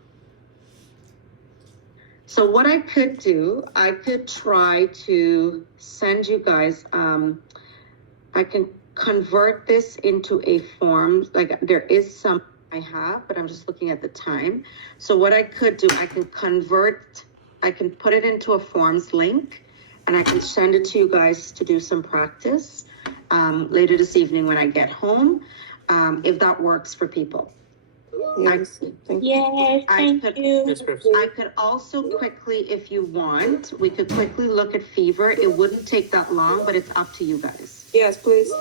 So what I could do, I could try to send you guys, I can convert this into a form, like there is some I have, but I'm just looking at the time. So what I could do, I can put it into a forms link and I can send it to you guys to do some practice later this evening when I get home, if that works for people. Yes. Thank you. Yes, thank you. Yes, Professor. I could also quickly, if you want, we could quickly look at fever. It wouldn't take that long, but it's up to you guys. Yes, please.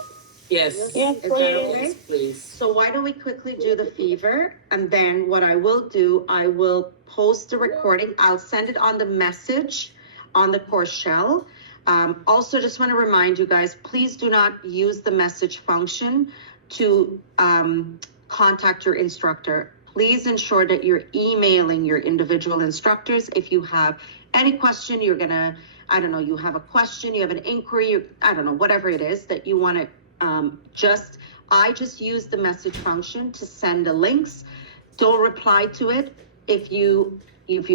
Yes. Yes, Is that okay? please. Please. So why don't we quickly do the fever? And then what I will do, I will post the recording. I'll send it on the message on the course shell. Also, just want to remind you guys, please do not use the message function to contact your instructor. Please ensure that you're emailing your individual instructors. If you have any question, you're gonna, I don't know, you have a question, you have an inquiry, I don't know, whatever it is that you want to I just use the message function to send the links. Don't reply to it. If you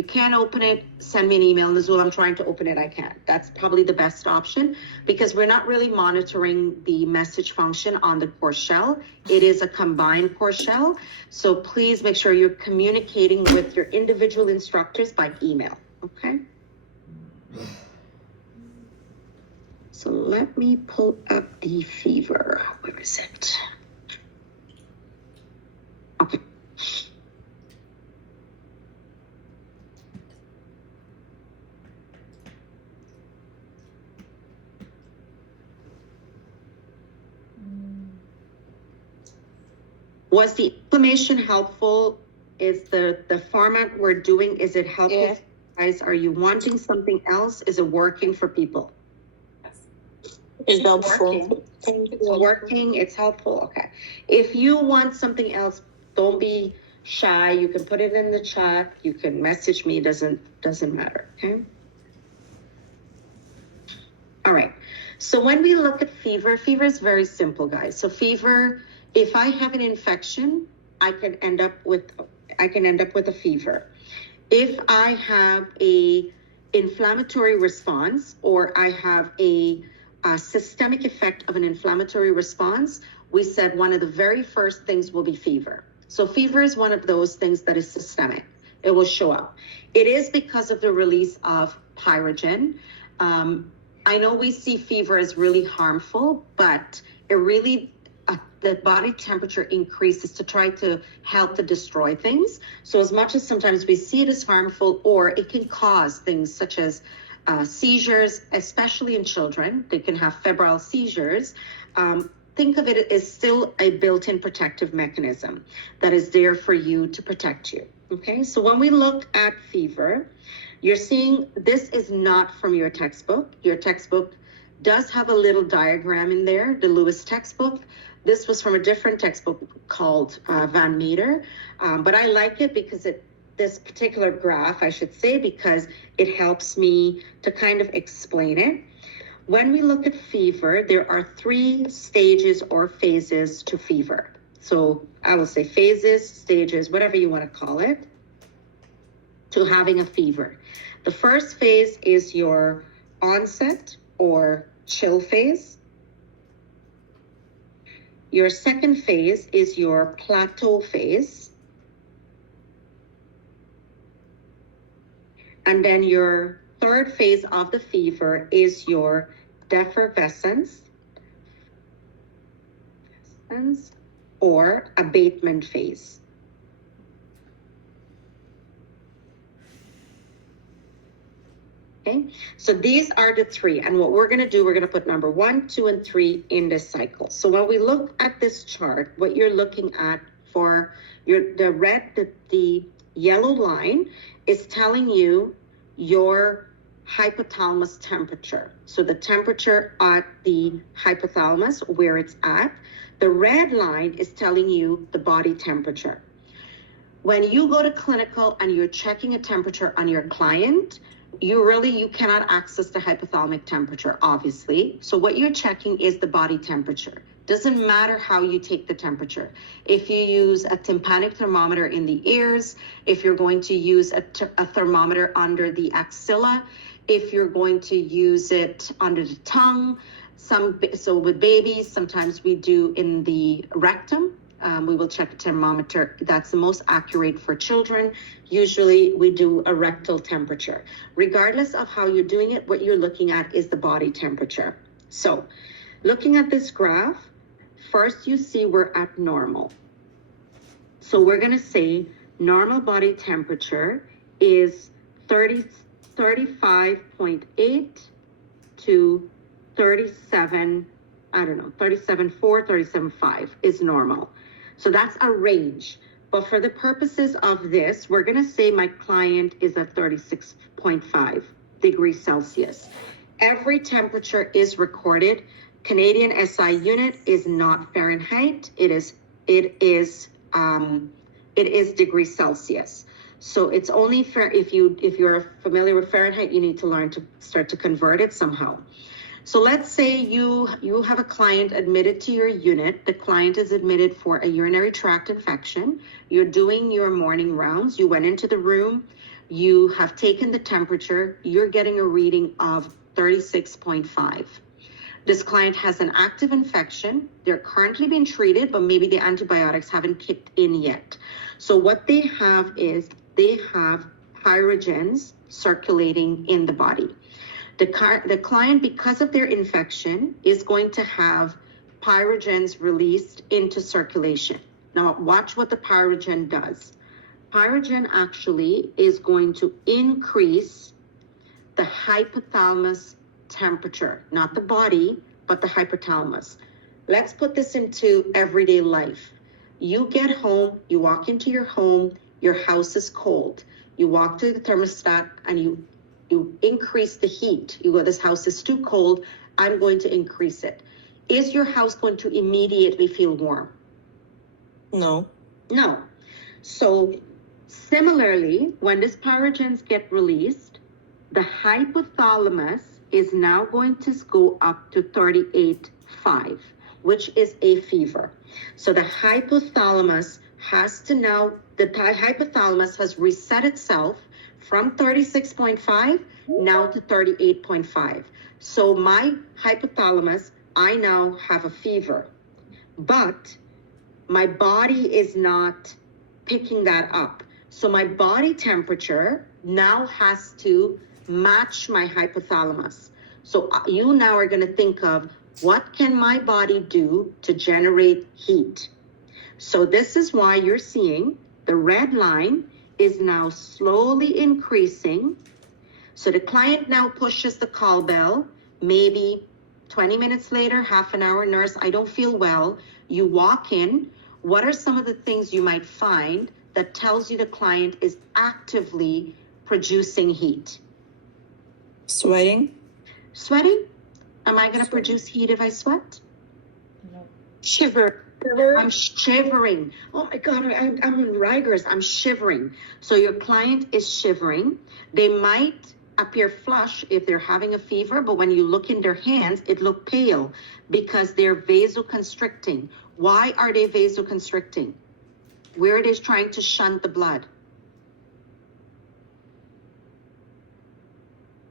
can't open it, send me an email. Nazul, I'm trying to open it, I can't. That's probably the best option because we're not really monitoring the message function on the course shell. It is a combined course shell. So please make sure you're communicating with your individual instructors by email, okay? So let me pull up the fever. Where is it? Okay. Was the inflammation helpful? Is the format we're doing, is it helpful? Yeah. Guys, are you wanting something else? Is it working for people? It's helpful. It's working, it's helpful, okay. If you want something else, don't be shy. You can put it in the chat. You can message me, doesn't matter, okay? All right, so when we look at fever, fever is very simple, guys. So fever, if I have an infection, I can end up with a fever. If I have a inflammatory response, or I have a systemic effect of an inflammatory response, we said one of the very first things will be fever. So fever is one of those things that is systemic. It will show up. It is because of the release of pyrogen. I know we see fever as really harmful, but it really, the body temperature increases to try to help to destroy things. So as much as sometimes we see it as harmful, or it can cause things such as seizures, especially in children, they can have febrile seizures. Think of it as still a built-in protective mechanism that is there for you to protect you. Okay, so when we look at fever, you're seeing this is not from your textbook. Your textbook does have a little diagram in there, the Lewis textbook. This was from a different textbook called Van Meter, but I like it because this particular graph, I should say, because it helps me to kind of explain it. When we look at fever, there are 3 stages or phases to fever. So I will say phases, stages, whatever you want to call it, to having a fever. The first phase is your onset or chill phase. Your second phase is your plateau phase. And then your third phase of the fever is your defervescence or abatement phase. Okay, so these are the 3. And what we're going to do, we're going to put number 1, 2, and 3 in this cycle. So when we look at this chart, what you're looking at for the yellow line is telling you your hypothalamus temperature. So the temperature at the hypothalamus, where it's at. The red line is telling you the body temperature. When you go to clinical and you're checking a temperature on your client, you cannot access the hypothalamic temperature, obviously. So what you're checking is the body temperature. Doesn't matter how you take the temperature. If you use a tympanic thermometer in the ears, if you're going to use a thermometer under the axilla, if you're going to use it under the tongue, so with babies, sometimes we do in the rectum. We will check a thermometer. That's the most accurate for children. Usually we do a rectal temperature. Regardless of how you're doing it, what you're looking at is the body temperature. So looking at this graph, first you see we're at normal. So we're gonna say normal body temperature is 35.8 to 37, 37.4, 37.5 is normal. So that's a range. But for the purposes of this, we're gonna say my client is at 36.5 degrees Celsius. Every temperature is recorded. Canadian SI unit is not Fahrenheit. It is degrees Celsius. So it's only fair if you're familiar with Fahrenheit, you need to learn to start to convert it somehow. So let's say you have a client admitted to your unit. The client is admitted for a urinary tract infection. You're doing your morning rounds. You went into the room. You have taken the temperature. You're getting a reading of 36.5. This client has an active infection. They're currently being treated, but maybe the antibiotics haven't kicked in yet. So what they have is they have pyrogens circulating in the body. The client, because of their infection, is going to have pyrogens released into circulation. Now, watch what the pyrogen does. Pyrogen actually is going to increase the hypothalamus temperature, not the body, but the hypothalamus. Let's put this into everyday life. You get home, you walk into your home, your house is cold. You walk to the thermostat and you increase the heat. You go, this house is too cold, I'm going to increase it. Is your house going to immediately feel warm? No. No. So similarly, when these pyrogens get released, the hypothalamus is now going to go up to 38.5, which is a fever. So the hypothalamus has to now, the hypothalamus has reset itself from 36.5 now to 38.5. So my hypothalamus, I now have a fever, but my body is not picking that up. So my body temperature now has to match my hypothalamus. So you now are going to think of, what can my body do to generate heat? So this is why you're seeing the red line is now slowly increasing. So the client now pushes the call bell, maybe 20 minutes later, half an hour, nurse, I don't feel well. You walk in. What are some of the things you might find that tells you the client is actively producing heat? Sweating. Sweating? Am I going to produce heat if I sweat? No. Shiver. I'm shivering. Oh my God, I'm in rigors. I'm shivering. So your client is shivering. They might appear flush if they're having a fever, but when you look in their hands, it look pale because they're vasoconstricting. Why are they vasoconstricting? Where it is trying to shunt the blood.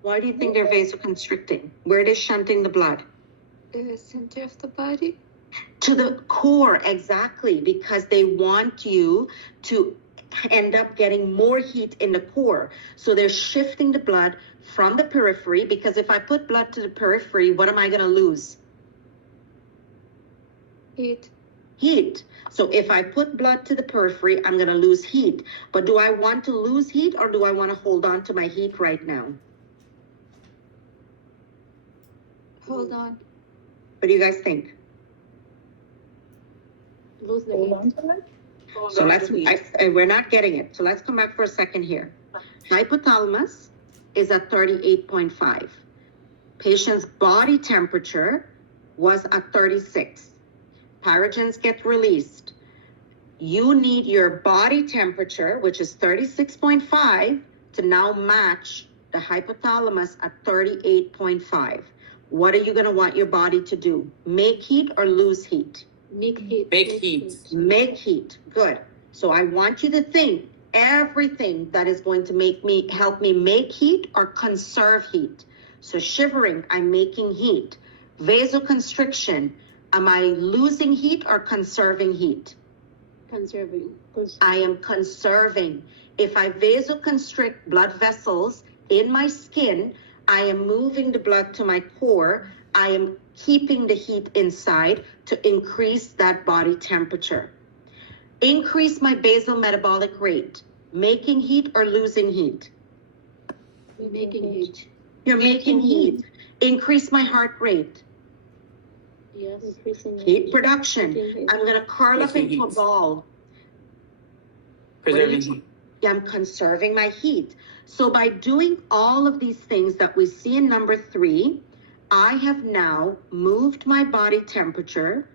Why do you think they're vasoconstricting? Where it is shunting the blood? The center of the body. To the core, exactly, because they want you to end up getting more heat in the core. So they're shifting the blood from the periphery, because if I put blood to the periphery, what am I going to lose? Heat. Heat. So if I put blood to the periphery, I'm going to lose heat. But do I want to lose heat, or do I want to hold on to my heat right now? Hold on. What do you guys think? Lose the heat. So we're not getting it. So let's come back for a second here. Hypothalamus is at 38.5. Patient's body temperature was at 36. Pyrogens get released. You need your body temperature, which is 36.5, to now match the hypothalamus at 38.5. What are you going to want your body to do? Make heat or lose heat? Make heat. Make heat. Make heat. Good. So I want you to think everything that is going to help me make heat or conserve heat. So shivering, I'm making heat. Vasoconstriction, am I losing heat or conserving heat? Conserving. I am conserving. If I vasoconstrict blood vessels in my skin, I am moving the blood to my core. I am keeping the heat inside to increase that body temperature. Increase my basal metabolic rate. Making heat or losing heat? Making heat. You're making heat. Increase my heart rate. Yes. Heat production. I'm going to curl up Making into a heat. ball. Preserving heat. I'm conserving my heat. So by doing all of these things that we see in number 3, I have now moved my body temperature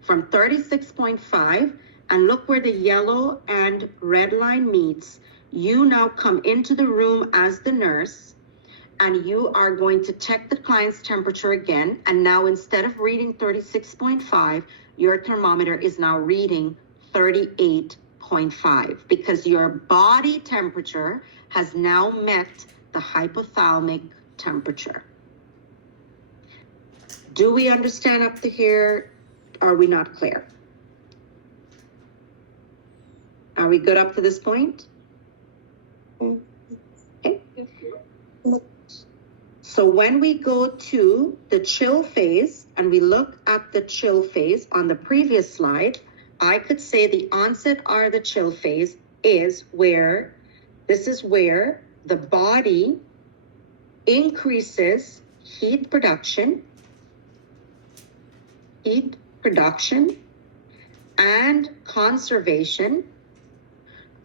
from 36.5, and look where the yellow and red line meets. You now come into the room as the nurse, and you are going to check the client's temperature again. And now instead of reading 36.5, your thermometer is now reading 38.5, because your body temperature has now met the hypothalamic temperature. Do we understand up to here? Are we not clear? Are we good up to this point? Okay. So when we go to the chill phase and we look at the chill phase on the previous slide, I could say the onset or the chill phase is where, this is where the body increases heat production, and conservation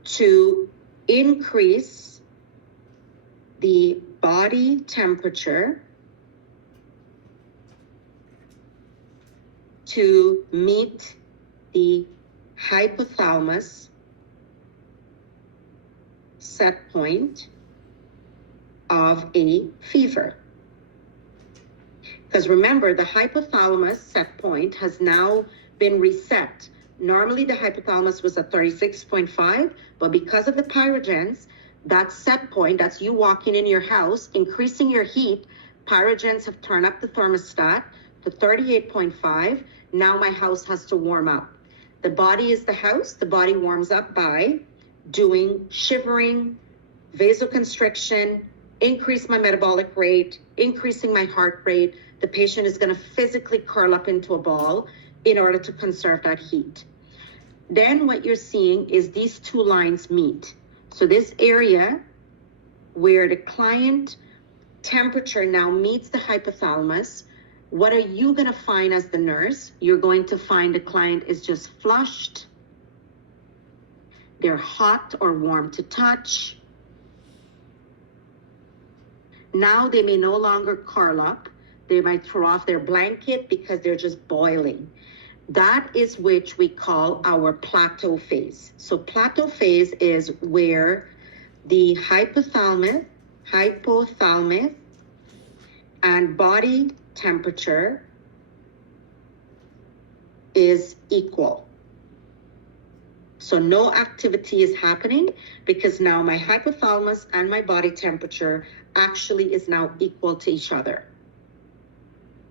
to increase the body temperature to meet the hypothalamus set point of a fever. Because remember, the hypothalamus set point has now been reset. Normally the hypothalamus was at 36.5, but because of the pyrogens, that set point, that's you walking in your house, increasing your heat, pyrogens have turned up the thermostat to 38.5. Now my house has to warm up. The body is the house. The body warms up by doing shivering, vasoconstriction, increase my metabolic rate, increasing my heart rate. The patient is going to physically curl up into a ball in order to conserve that heat. Then what you're seeing is these two lines meet. So this area where the client temperature now meets the hypothalamus, what are you going to find as the nurse? You're going to find the client is just flushed. They're hot or warm to touch. Now they may no longer curl up. They might throw off their blanket because they're just boiling. That is which we call our plateau phase. So plateau phase is where the hypothalamus and body temperature is equal. So no activity is happening because now my hypothalamus and my body temperature actually is now equal to each other.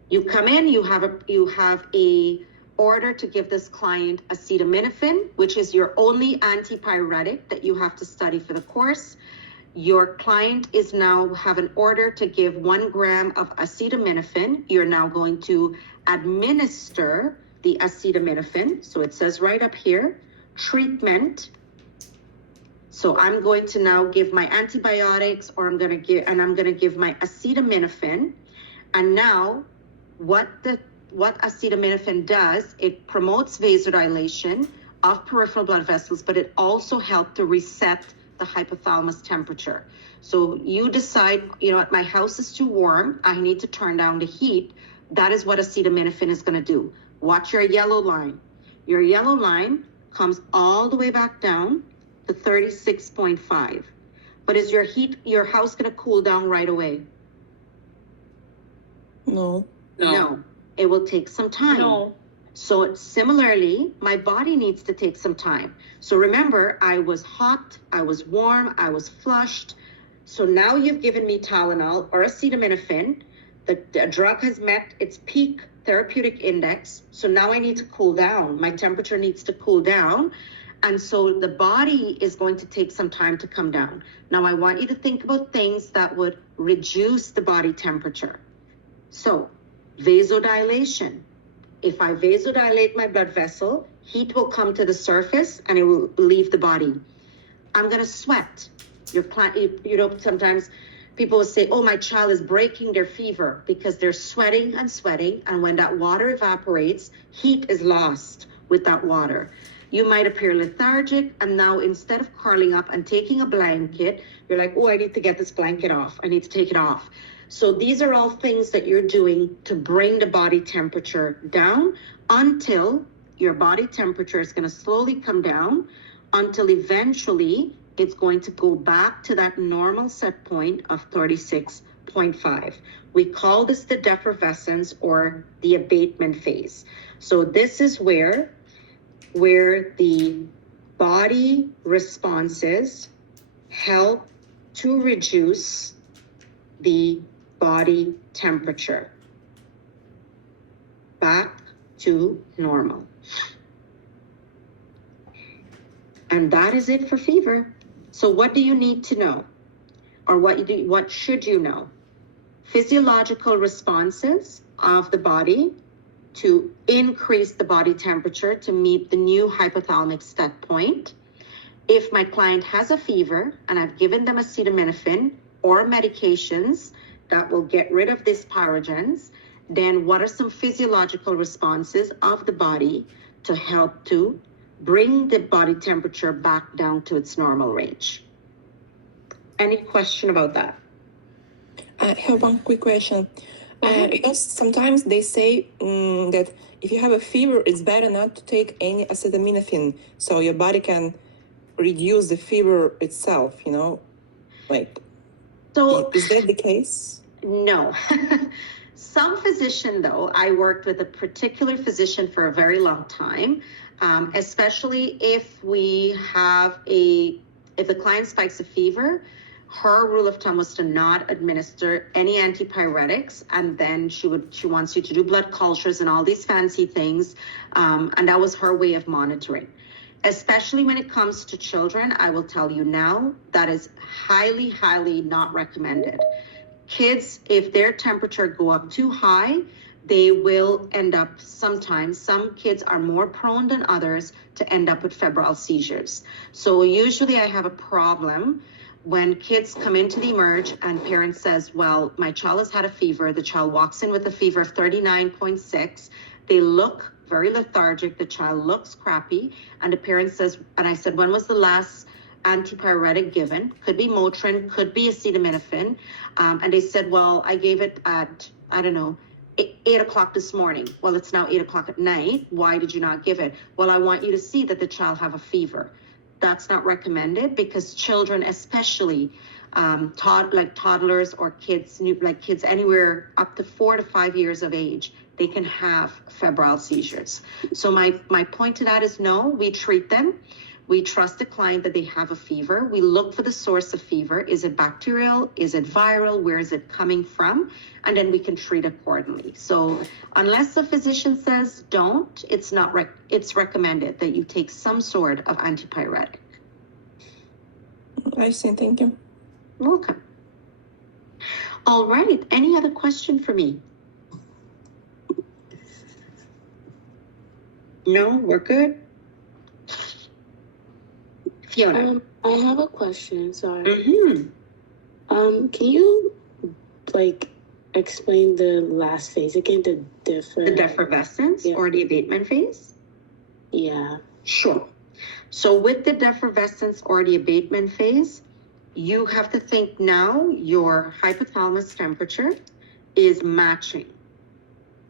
You come in, you have a order to give this client acetaminophen, which is your only antipyretic that you have to study for the course. Your client is now have an order to give 1 gram of acetaminophen. You're now going to administer the acetaminophen. So it says right up here, treatment. So I'm going to now give my antibiotics, or I'm going to give my acetaminophen. And now what acetaminophen does, it promotes vasodilation of peripheral blood vessels, but it also helps to reset the hypothalamus temperature. So you decide, you know what, my house is too warm, I need to turn down the heat. That is what acetaminophen is going to do. Watch your yellow line. Your yellow line comes all the way back down to 36.5. But is your house going to cool down right away? No. No. It will take some time. No. So similarly, my body needs to take some time. So remember, I was hot, I was warm, I was flushed. So now you've given me Tylenol or acetaminophen. The drug has met its peak therapeutic index. So now I need to cool down. My temperature needs to cool down. And so the body is going to take some time to come down. Now I want you to think about things that would reduce the body temperature. So vasodilation. If I vasodilate my blood vessel, heat will come to the surface and it will leave the body. I'm going to sweat. Sometimes people will say, oh, my child is breaking their fever because they're sweating and sweating. And when that water evaporates, heat is lost with that water. You might appear lethargic. And now instead of curling up and taking a blanket, you're like, oh, I need to get this blanket off. I need to take it off. So these are all things that you're doing to bring the body temperature down until your body temperature is going to slowly come down until eventually it's going to go back to that normal set point of 36.5. We call this the defervescence or the abatement phase. So this is where the body responses help to reduce the body temperature back to normal. And that is it for fever. So what do you need to know? Or what should you know? Physiological responses of the body to increase the body temperature to meet the new hypothalamic set point. If my client has a fever and I've given them acetaminophen or medications that will get rid of these pyrogens, then what are some physiological responses of the body to help to bring the body temperature back down to its normal range. Any question about that? I have one quick question. Because sometimes they say that if you have a fever, it's better not to take any acetaminophen, so your body can reduce the fever itself, you know? Like, So is that the case? no. Some physician, though, I worked with a particular physician for a very long time, especially if if the client spikes a fever, her rule of thumb was to not administer any antipyretics, and then she wants you to do blood cultures and all these fancy things, and that was her way of monitoring. Especially when it comes to children, I will tell you now, that is highly, highly not recommended. Kids, if their temperature go up too high, they will end up sometimes, some kids are more prone than others to end up with febrile seizures. So usually I have a problem when kids come into the emerge and parents says, well, my child has had a fever. The child walks in with a fever of 39.6. They look very lethargic. The child looks crappy. And the parent says, and I said, when was the last antipyretic given? Could be Motrin, could be acetaminophen. And they said, well, I gave it at, I don't know, 8 o'clock this morning. Well, it's now 8 o'clock at night. Why did you not give it? Well, I want you to see that the child have a fever. That's not recommended because children, especially toddlers or kids, like kids anywhere up to 4 to 5 years of age, they can have febrile seizures. So my point to that is no, we treat them. We trust the client that they have a fever. We look for the source of fever. Is it bacterial? Is it viral? Where is it coming from? And then we can treat accordingly. So unless the physician says don't, it's not it's recommended that you take some sort of antipyretic. I see, thank you. Welcome. All right, any other question for me? No, we're good? Fiona. I have a question, sorry. Mm-hmm. Can you like explain the last phase again, the defervescence or the abatement phase? Yeah. Sure. So with the defervescence or the abatement phase, you have to think now your hypothalamus temperature is matching.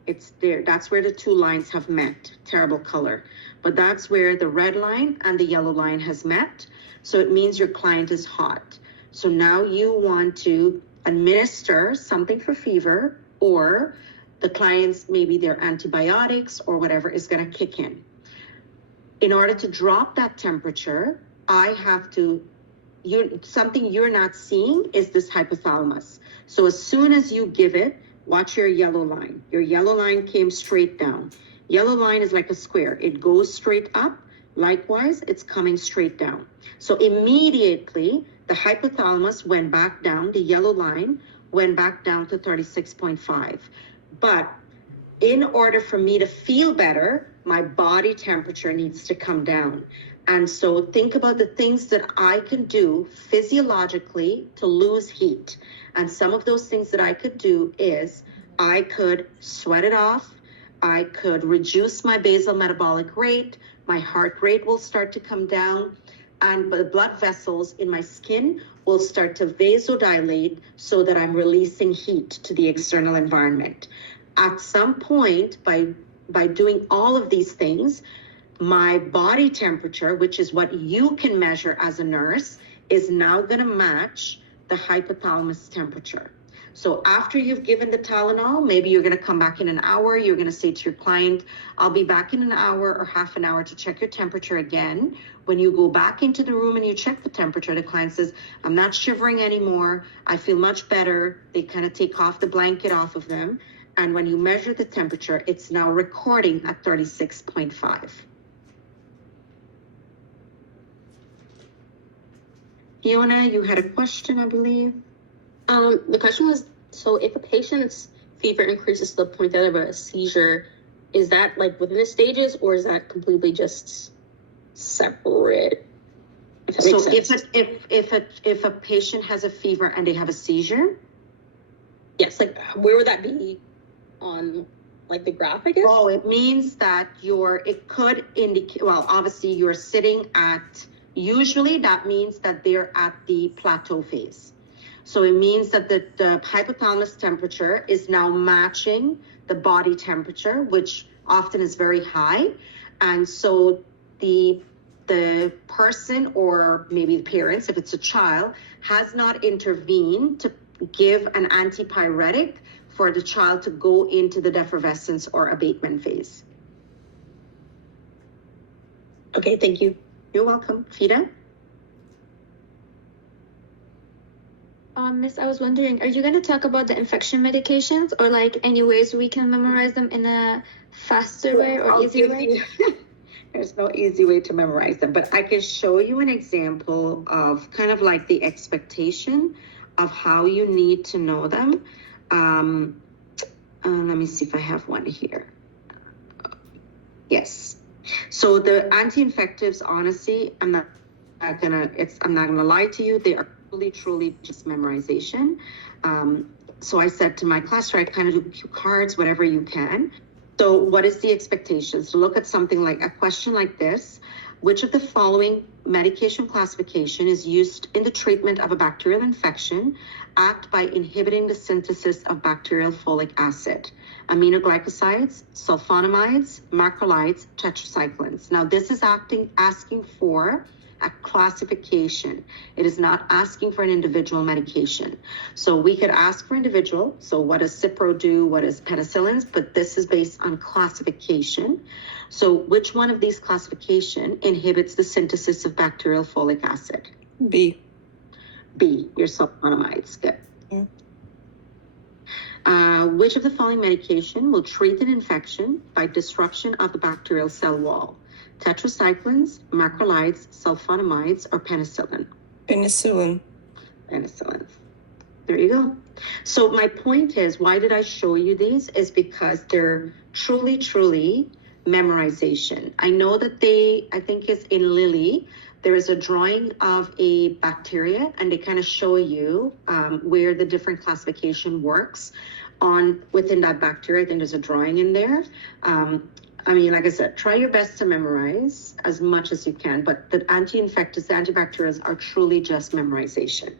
It's there. That's where the two lines have met. Terrible color. But that's where the red line and the yellow line has met. So it means your client is hot. So now you want to administer something for fever, or the client's, maybe their antibiotics or whatever is going to kick in. In order to drop that temperature, I have to, something you're not seeing is this hypothalamus. So as soon as you give it, watch your yellow line. Your yellow line came straight down. Yellow line is like a square. It goes straight up. Likewise, it's coming straight down. So immediately, the hypothalamus went back down. The yellow line went back down to 36.5. But in order for me to feel better, my body temperature needs to come down. And so think about the things that I can do physiologically to lose heat. And some of those things that I could do is I could sweat it off. I could reduce my basal metabolic rate. My heart rate will start to come down. And the blood vessels in my skin will start to vasodilate so that I'm releasing heat to the external environment. At some point, by doing all of these things, my body temperature, which is what you can measure as a nurse, is now going to match the hypothalamus temperature. So after you've given the Tylenol, maybe you're going to come back in an hour. You're going to say to your client, I'll be back in an hour or half an hour to check your temperature again. When you go back into the room and you check the temperature, the client says, I'm not shivering anymore. I feel much better. They kind of take off the blanket off of them. And when you measure the temperature, it's now recording at 36.5. Fiona, you had a question, I believe. The question was, so if a patient's fever increases to the point that they have a seizure, is that like within the stages, or is that completely just separate? So if a patient has a fever and they have a seizure? Yes, like where would that be on like the graph, I guess? Oh, it means that it could indicate, well, obviously you're sitting at, usually that means that they're at the plateau phase. So it means that the hypothalamus temperature is now matching the body temperature, which often is very high. And so the person, or maybe the parents, if it's a child, has not intervened to give an antipyretic for the child to go into the defervescence or abatement phase. Okay, thank you. You're welcome. Fida? Miss, I was wondering, are you going to talk about the infection medications, or like any ways we can memorize them in a faster way or easier way? There's no easy way to memorize them, but I can show you an example of kind of like the expectation of how you need to know them. Let me see if I have one here. Yes. So the anti-infectives, honestly, I'm not gonna lie to you. They are truly just memorization. So I said to my class, right, kind of do cue cards, whatever you can. So what is the expectation? So look at something like a question like this. Which of the following medication classification is used in the treatment of a bacterial infection, act by inhibiting the synthesis of bacterial folic acid? Aminoglycosides, sulfonamides, macrolides, tetracyclines. Now this is asking for a classification. It is not asking for an individual medication. So we could ask for individual. So what does Cipro do? What is penicillins? But this is based on classification. So which one of these classification inhibits the synthesis of bacterial folic acid? B. B, your sulfonamides. Good. Which of the following medication will treat an infection by disruption of the bacterial cell wall? Tetracyclines, macrolides, sulfonamides, or penicillin? Penicillin. Penicillin. There you go. So my point is, why did I show you these? Is because they're truly memorization. I know that I think it's in Lily, there is a drawing of a bacteria, and they kind of show you where the different classification works within that bacteria. I think there's a drawing in there. I mean, like I said, try your best to memorize as much as you can, but the anti-infectives, the antibacterials are truly just memorization.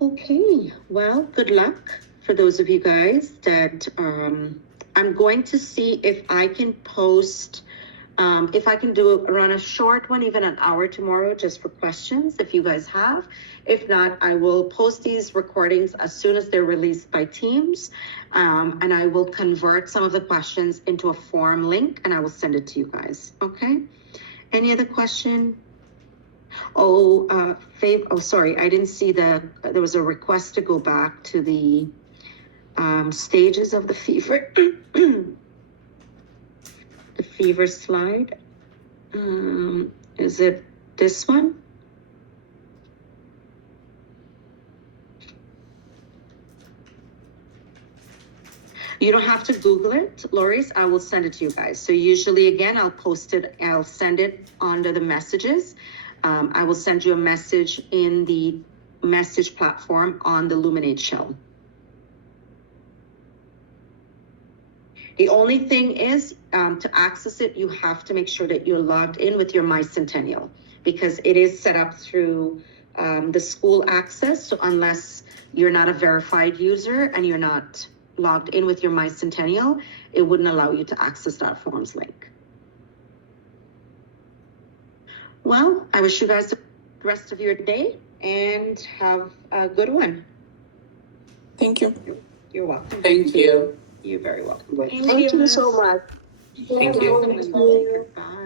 Okay, well, good luck for those of you guys that I'm going to see if I can post, if I can run a short one, even an hour tomorrow, just for questions, if you guys have. If not, I will post these recordings as soon as they're released by Teams, and I will convert some of the questions into a form link, and I will send it to you guys, okay? Any other question? Sorry, I didn't see there was a request to go back to the stages of the fever. The fever slide. Is it this one? You don't have to Google it, Loris. I will send it to you guys. So usually, again, I'll send it under the messages. I will send you a message in the message platform on the Luminate shell. The only thing is, to access it, you have to make sure that you're logged in with your MyCentennial, because it is set up through the school access. So unless you're not a verified user and you're not logged in with your MyCentennial, it wouldn't allow you to access that forms link. Well, I wish you guys the rest of your day and have a good one. Thank you. You're welcome. Thank you. You're very welcome. Thank you so much. Thank you. Bye.